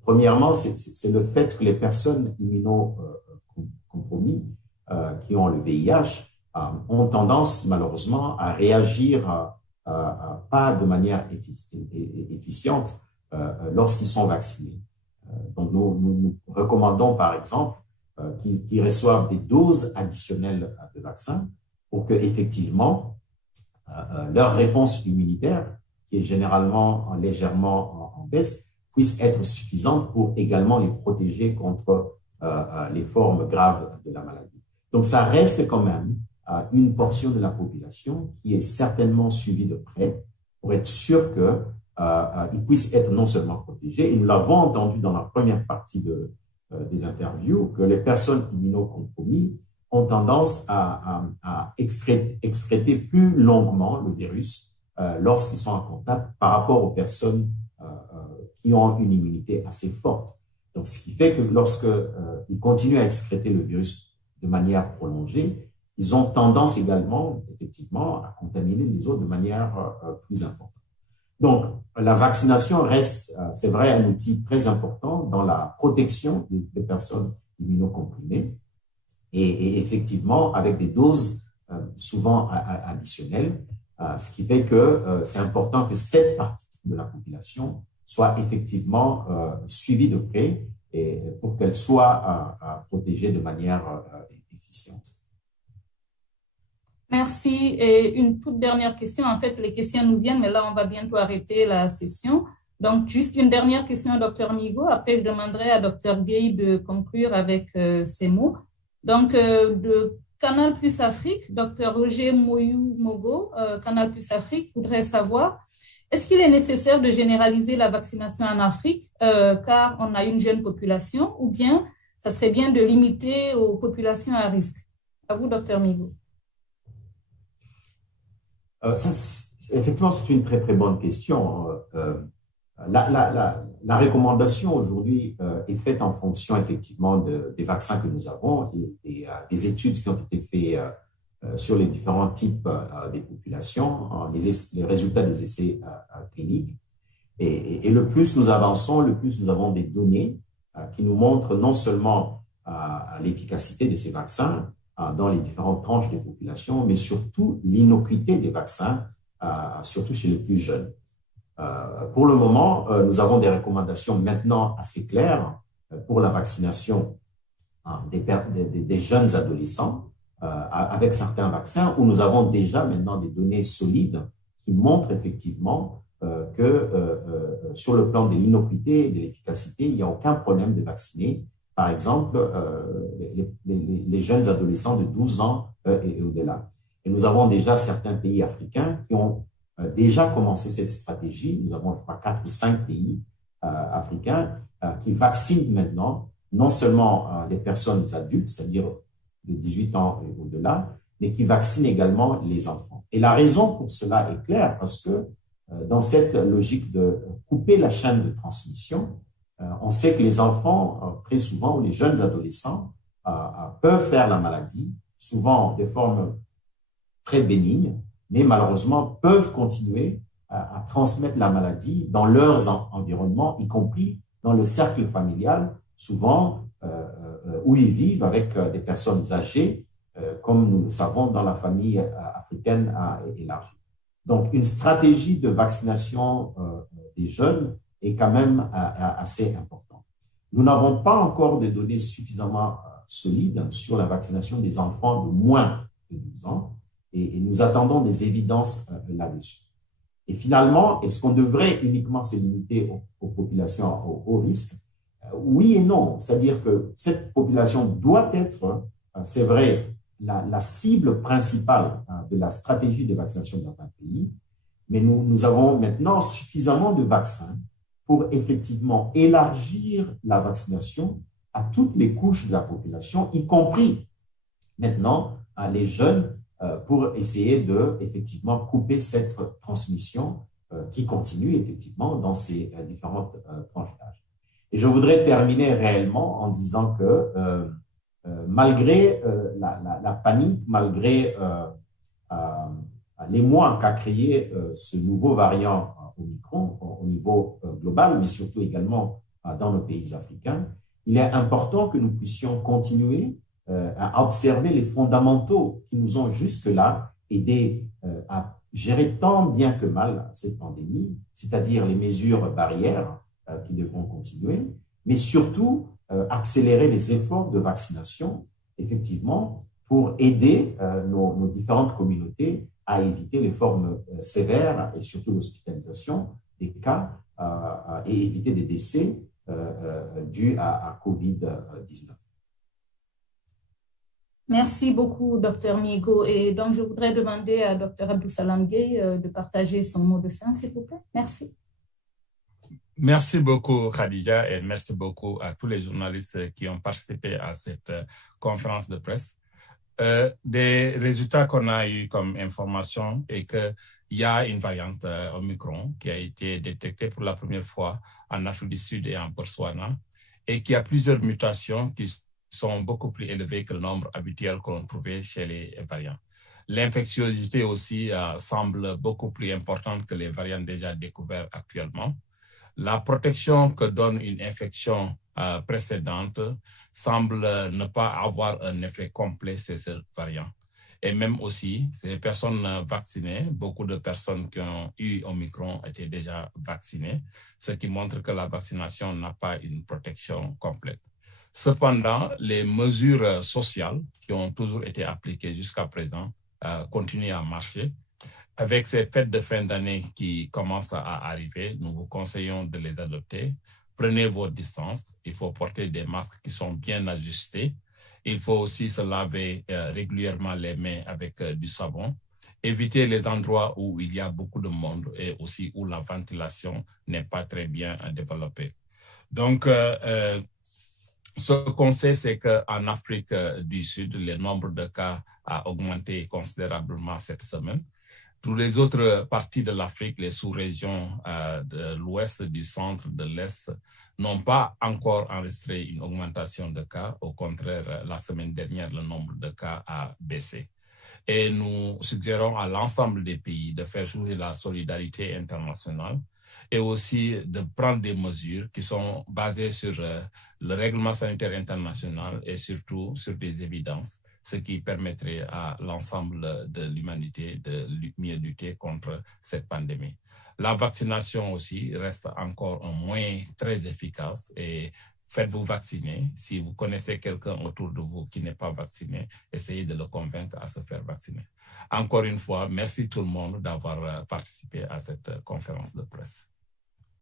Premièrement, c'est le fait que les personnes immunocompromises qui ont le VIH ont tendance malheureusement à réagir pas de manière efficiente lorsqu'ils sont vaccinés. Donc, nous recommandons, par exemple, qu'ils reçoivent des doses additionnelles de vaccins pour que, effectivement, leur réponse immunitaire, qui est généralement légèrement en baisse, puisse être suffisante pour également les protéger contre les formes graves de la maladie. Donc, ça reste quand même une portion de la population qui est certainement suivie de près pour être sûr que ils puissent être non seulement protégés, et nous l'avons entendu dans la première partie des interviews, que les personnes immunocompromises ont tendance à excréter plus longuement le virus lorsqu'ils sont en contact par rapport aux personnes qui ont une immunité assez forte. Donc, ce qui fait que lorsqu'ils continuent à excréter le virus de manière prolongée, ils ont tendance également, effectivement, à contaminer les autres de manière plus importante. Donc, la vaccination reste, c'est vrai, un outil très important dans la protection des personnes immunocomprimées et effectivement avec des doses souvent additionnelles, ce qui fait que c'est important que cette partie de la population soit effectivement suivie de près et pour qu'elle soit protégée de manière efficiente. Merci. Et une toute dernière question. En fait, les questions nous viennent, mais là, on va bientôt arrêter la session. Donc, juste une dernière question à Dr Migo. Après, je demanderai à Dr Gay de conclure avec ces mots. Donc, de Canal Plus Afrique, Dr Roger Moyou-Mogo, Canal Plus Afrique, voudrait savoir, est-ce qu'il est nécessaire de généraliser la vaccination en Afrique car on a une jeune population, ou bien ça serait bien de limiter aux populations à risque? À vous, Dr Migo. Effectivement, c'est une très, très bonne question. La recommandation aujourd'hui est faite en fonction effectivement des vaccins que nous avons et des études qui ont été faites sur les différents types des populations, les résultats des essais cliniques. Et le plus nous avançons, le plus nous avons des données qui nous montrent non seulement l'efficacité de ces vaccins dans les différentes tranches des populations, mais surtout l'innocuité des vaccins, surtout chez les plus jeunes. Pour le moment, nous avons des recommandations maintenant assez claires pour la vaccination des jeunes adolescents avec certains vaccins où nous avons déjà maintenant des données solides qui montrent effectivement que sur le plan de l'innocuité et de l'efficacité, il n'y a aucun problème de vacciner, par exemple, les jeunes adolescents de 12 ans et au-delà. Et nous avons déjà certains pays africains qui ont déjà commencé cette stratégie. Nous avons, je crois, 4 ou 5 pays africains qui vaccinent maintenant non seulement les personnes adultes, c'est-à-dire de 18 ans et au-delà, mais qui vaccinent également les enfants. Et la raison pour cela est claire, parce que dans cette logique de couper la chaîne de transmission, on sait que les enfants, très souvent, ou les jeunes adolescents, peuvent faire la maladie, souvent de forme très bénigne, mais malheureusement peuvent continuer à transmettre la maladie dans leurs environnements, y compris dans le cercle familial, souvent où ils vivent avec des personnes âgées, comme nous le savons dans la famille africaine élargie. Donc, une stratégie de vaccination des jeunes est quand même assez importante. Nous n'avons pas encore de données suffisamment solides sur la vaccination des enfants de moins de 12 ans et nous attendons des évidences là-dessus. Et finalement, est-ce qu'on devrait uniquement se limiter aux populations au risque? Oui et non, c'est-à-dire que cette population doit être, c'est vrai, la cible principale de la stratégie de vaccination dans un pays, mais nous avons maintenant suffisamment de vaccins pour effectivement élargir la vaccination à toutes les couches de la population, y compris maintenant les jeunes, pour essayer de effectivement couper cette transmission qui continue effectivement dans ces différentes tranches d'âge. Et je voudrais terminer réellement en disant que malgré la panique, malgré l'émoi qu'a créé ce nouveau variant Omicron au niveau global, mais surtout également dans nos pays africains, il est important que nous puissions continuer à observer les fondamentaux qui nous ont jusque-là aidés à gérer tant bien que mal cette pandémie, c'est-à-dire les mesures barrières qui devront continuer, mais surtout accélérer les efforts de vaccination, effectivement, pour aider nos différentes communautés à éviter les formes sévères et surtout l'hospitalisation des cas et éviter des décès dus à COVID-19. Merci beaucoup, Dr Migo. Et donc, je voudrais demander à Dr Abdou-Salam Gueye de partager son mot de fin, s'il vous plaît. Merci. Merci beaucoup, Khadija, et merci beaucoup à tous les journalistes qui ont participé à cette conférence de presse. Des résultats qu'on a eu comme information est qu'il y a une variante Omicron qui a été détectée pour la première fois en Afrique du Sud et en Botswana et qu'il y a plusieurs mutations qui sont beaucoup plus élevées que le nombre habituel qu'on trouvait chez les variants. L'infectiosité aussi semble beaucoup plus importante que les variants déjà découverts actuellement. La protection que donne une infection précédentes semblent ne pas avoir un effet complet sur ce variant. Et même aussi, ces personnes vaccinées, beaucoup de personnes qui ont eu Omicron étaient déjà vaccinées, ce qui montre que la vaccination n'a pas une protection complète. Cependant, les mesures sociales qui ont toujours été appliquées jusqu'à présent continuent à marcher. Avec ces fêtes de fin d'année qui commencent à arriver, nous vous conseillons de les adopter. Prenez vos distances. Il faut porter des masques qui sont bien ajustés. Il faut aussi se laver régulièrement les mains avec du savon. Éviter les endroits où il y a beaucoup de monde et aussi où la ventilation n'est pas très bien développée. Donc, ce qu'on sait, c'est qu'en Afrique du Sud, le nombre de cas a augmenté considérablement cette semaine. Toutes les autres parties de l'Afrique, les sous-régions de l'Ouest, du centre, de l'Est, n'ont pas encore enregistré une augmentation de cas. Au contraire, la semaine dernière, le nombre de cas a baissé. Et nous suggérons à l'ensemble des pays de faire jouer la solidarité internationale et aussi de prendre des mesures qui sont basées sur le règlement sanitaire international et surtout sur des évidences, ce qui permettrait à l'ensemble de l'humanité de mieux lutter contre cette pandémie. La vaccination aussi reste encore un moyen très efficace et faites-vous vacciner. Si vous connaissez quelqu'un autour de vous qui n'est pas vacciné, essayez de le convaincre à se faire vacciner. Encore une fois, merci tout le monde d'avoir participé à cette conférence de presse.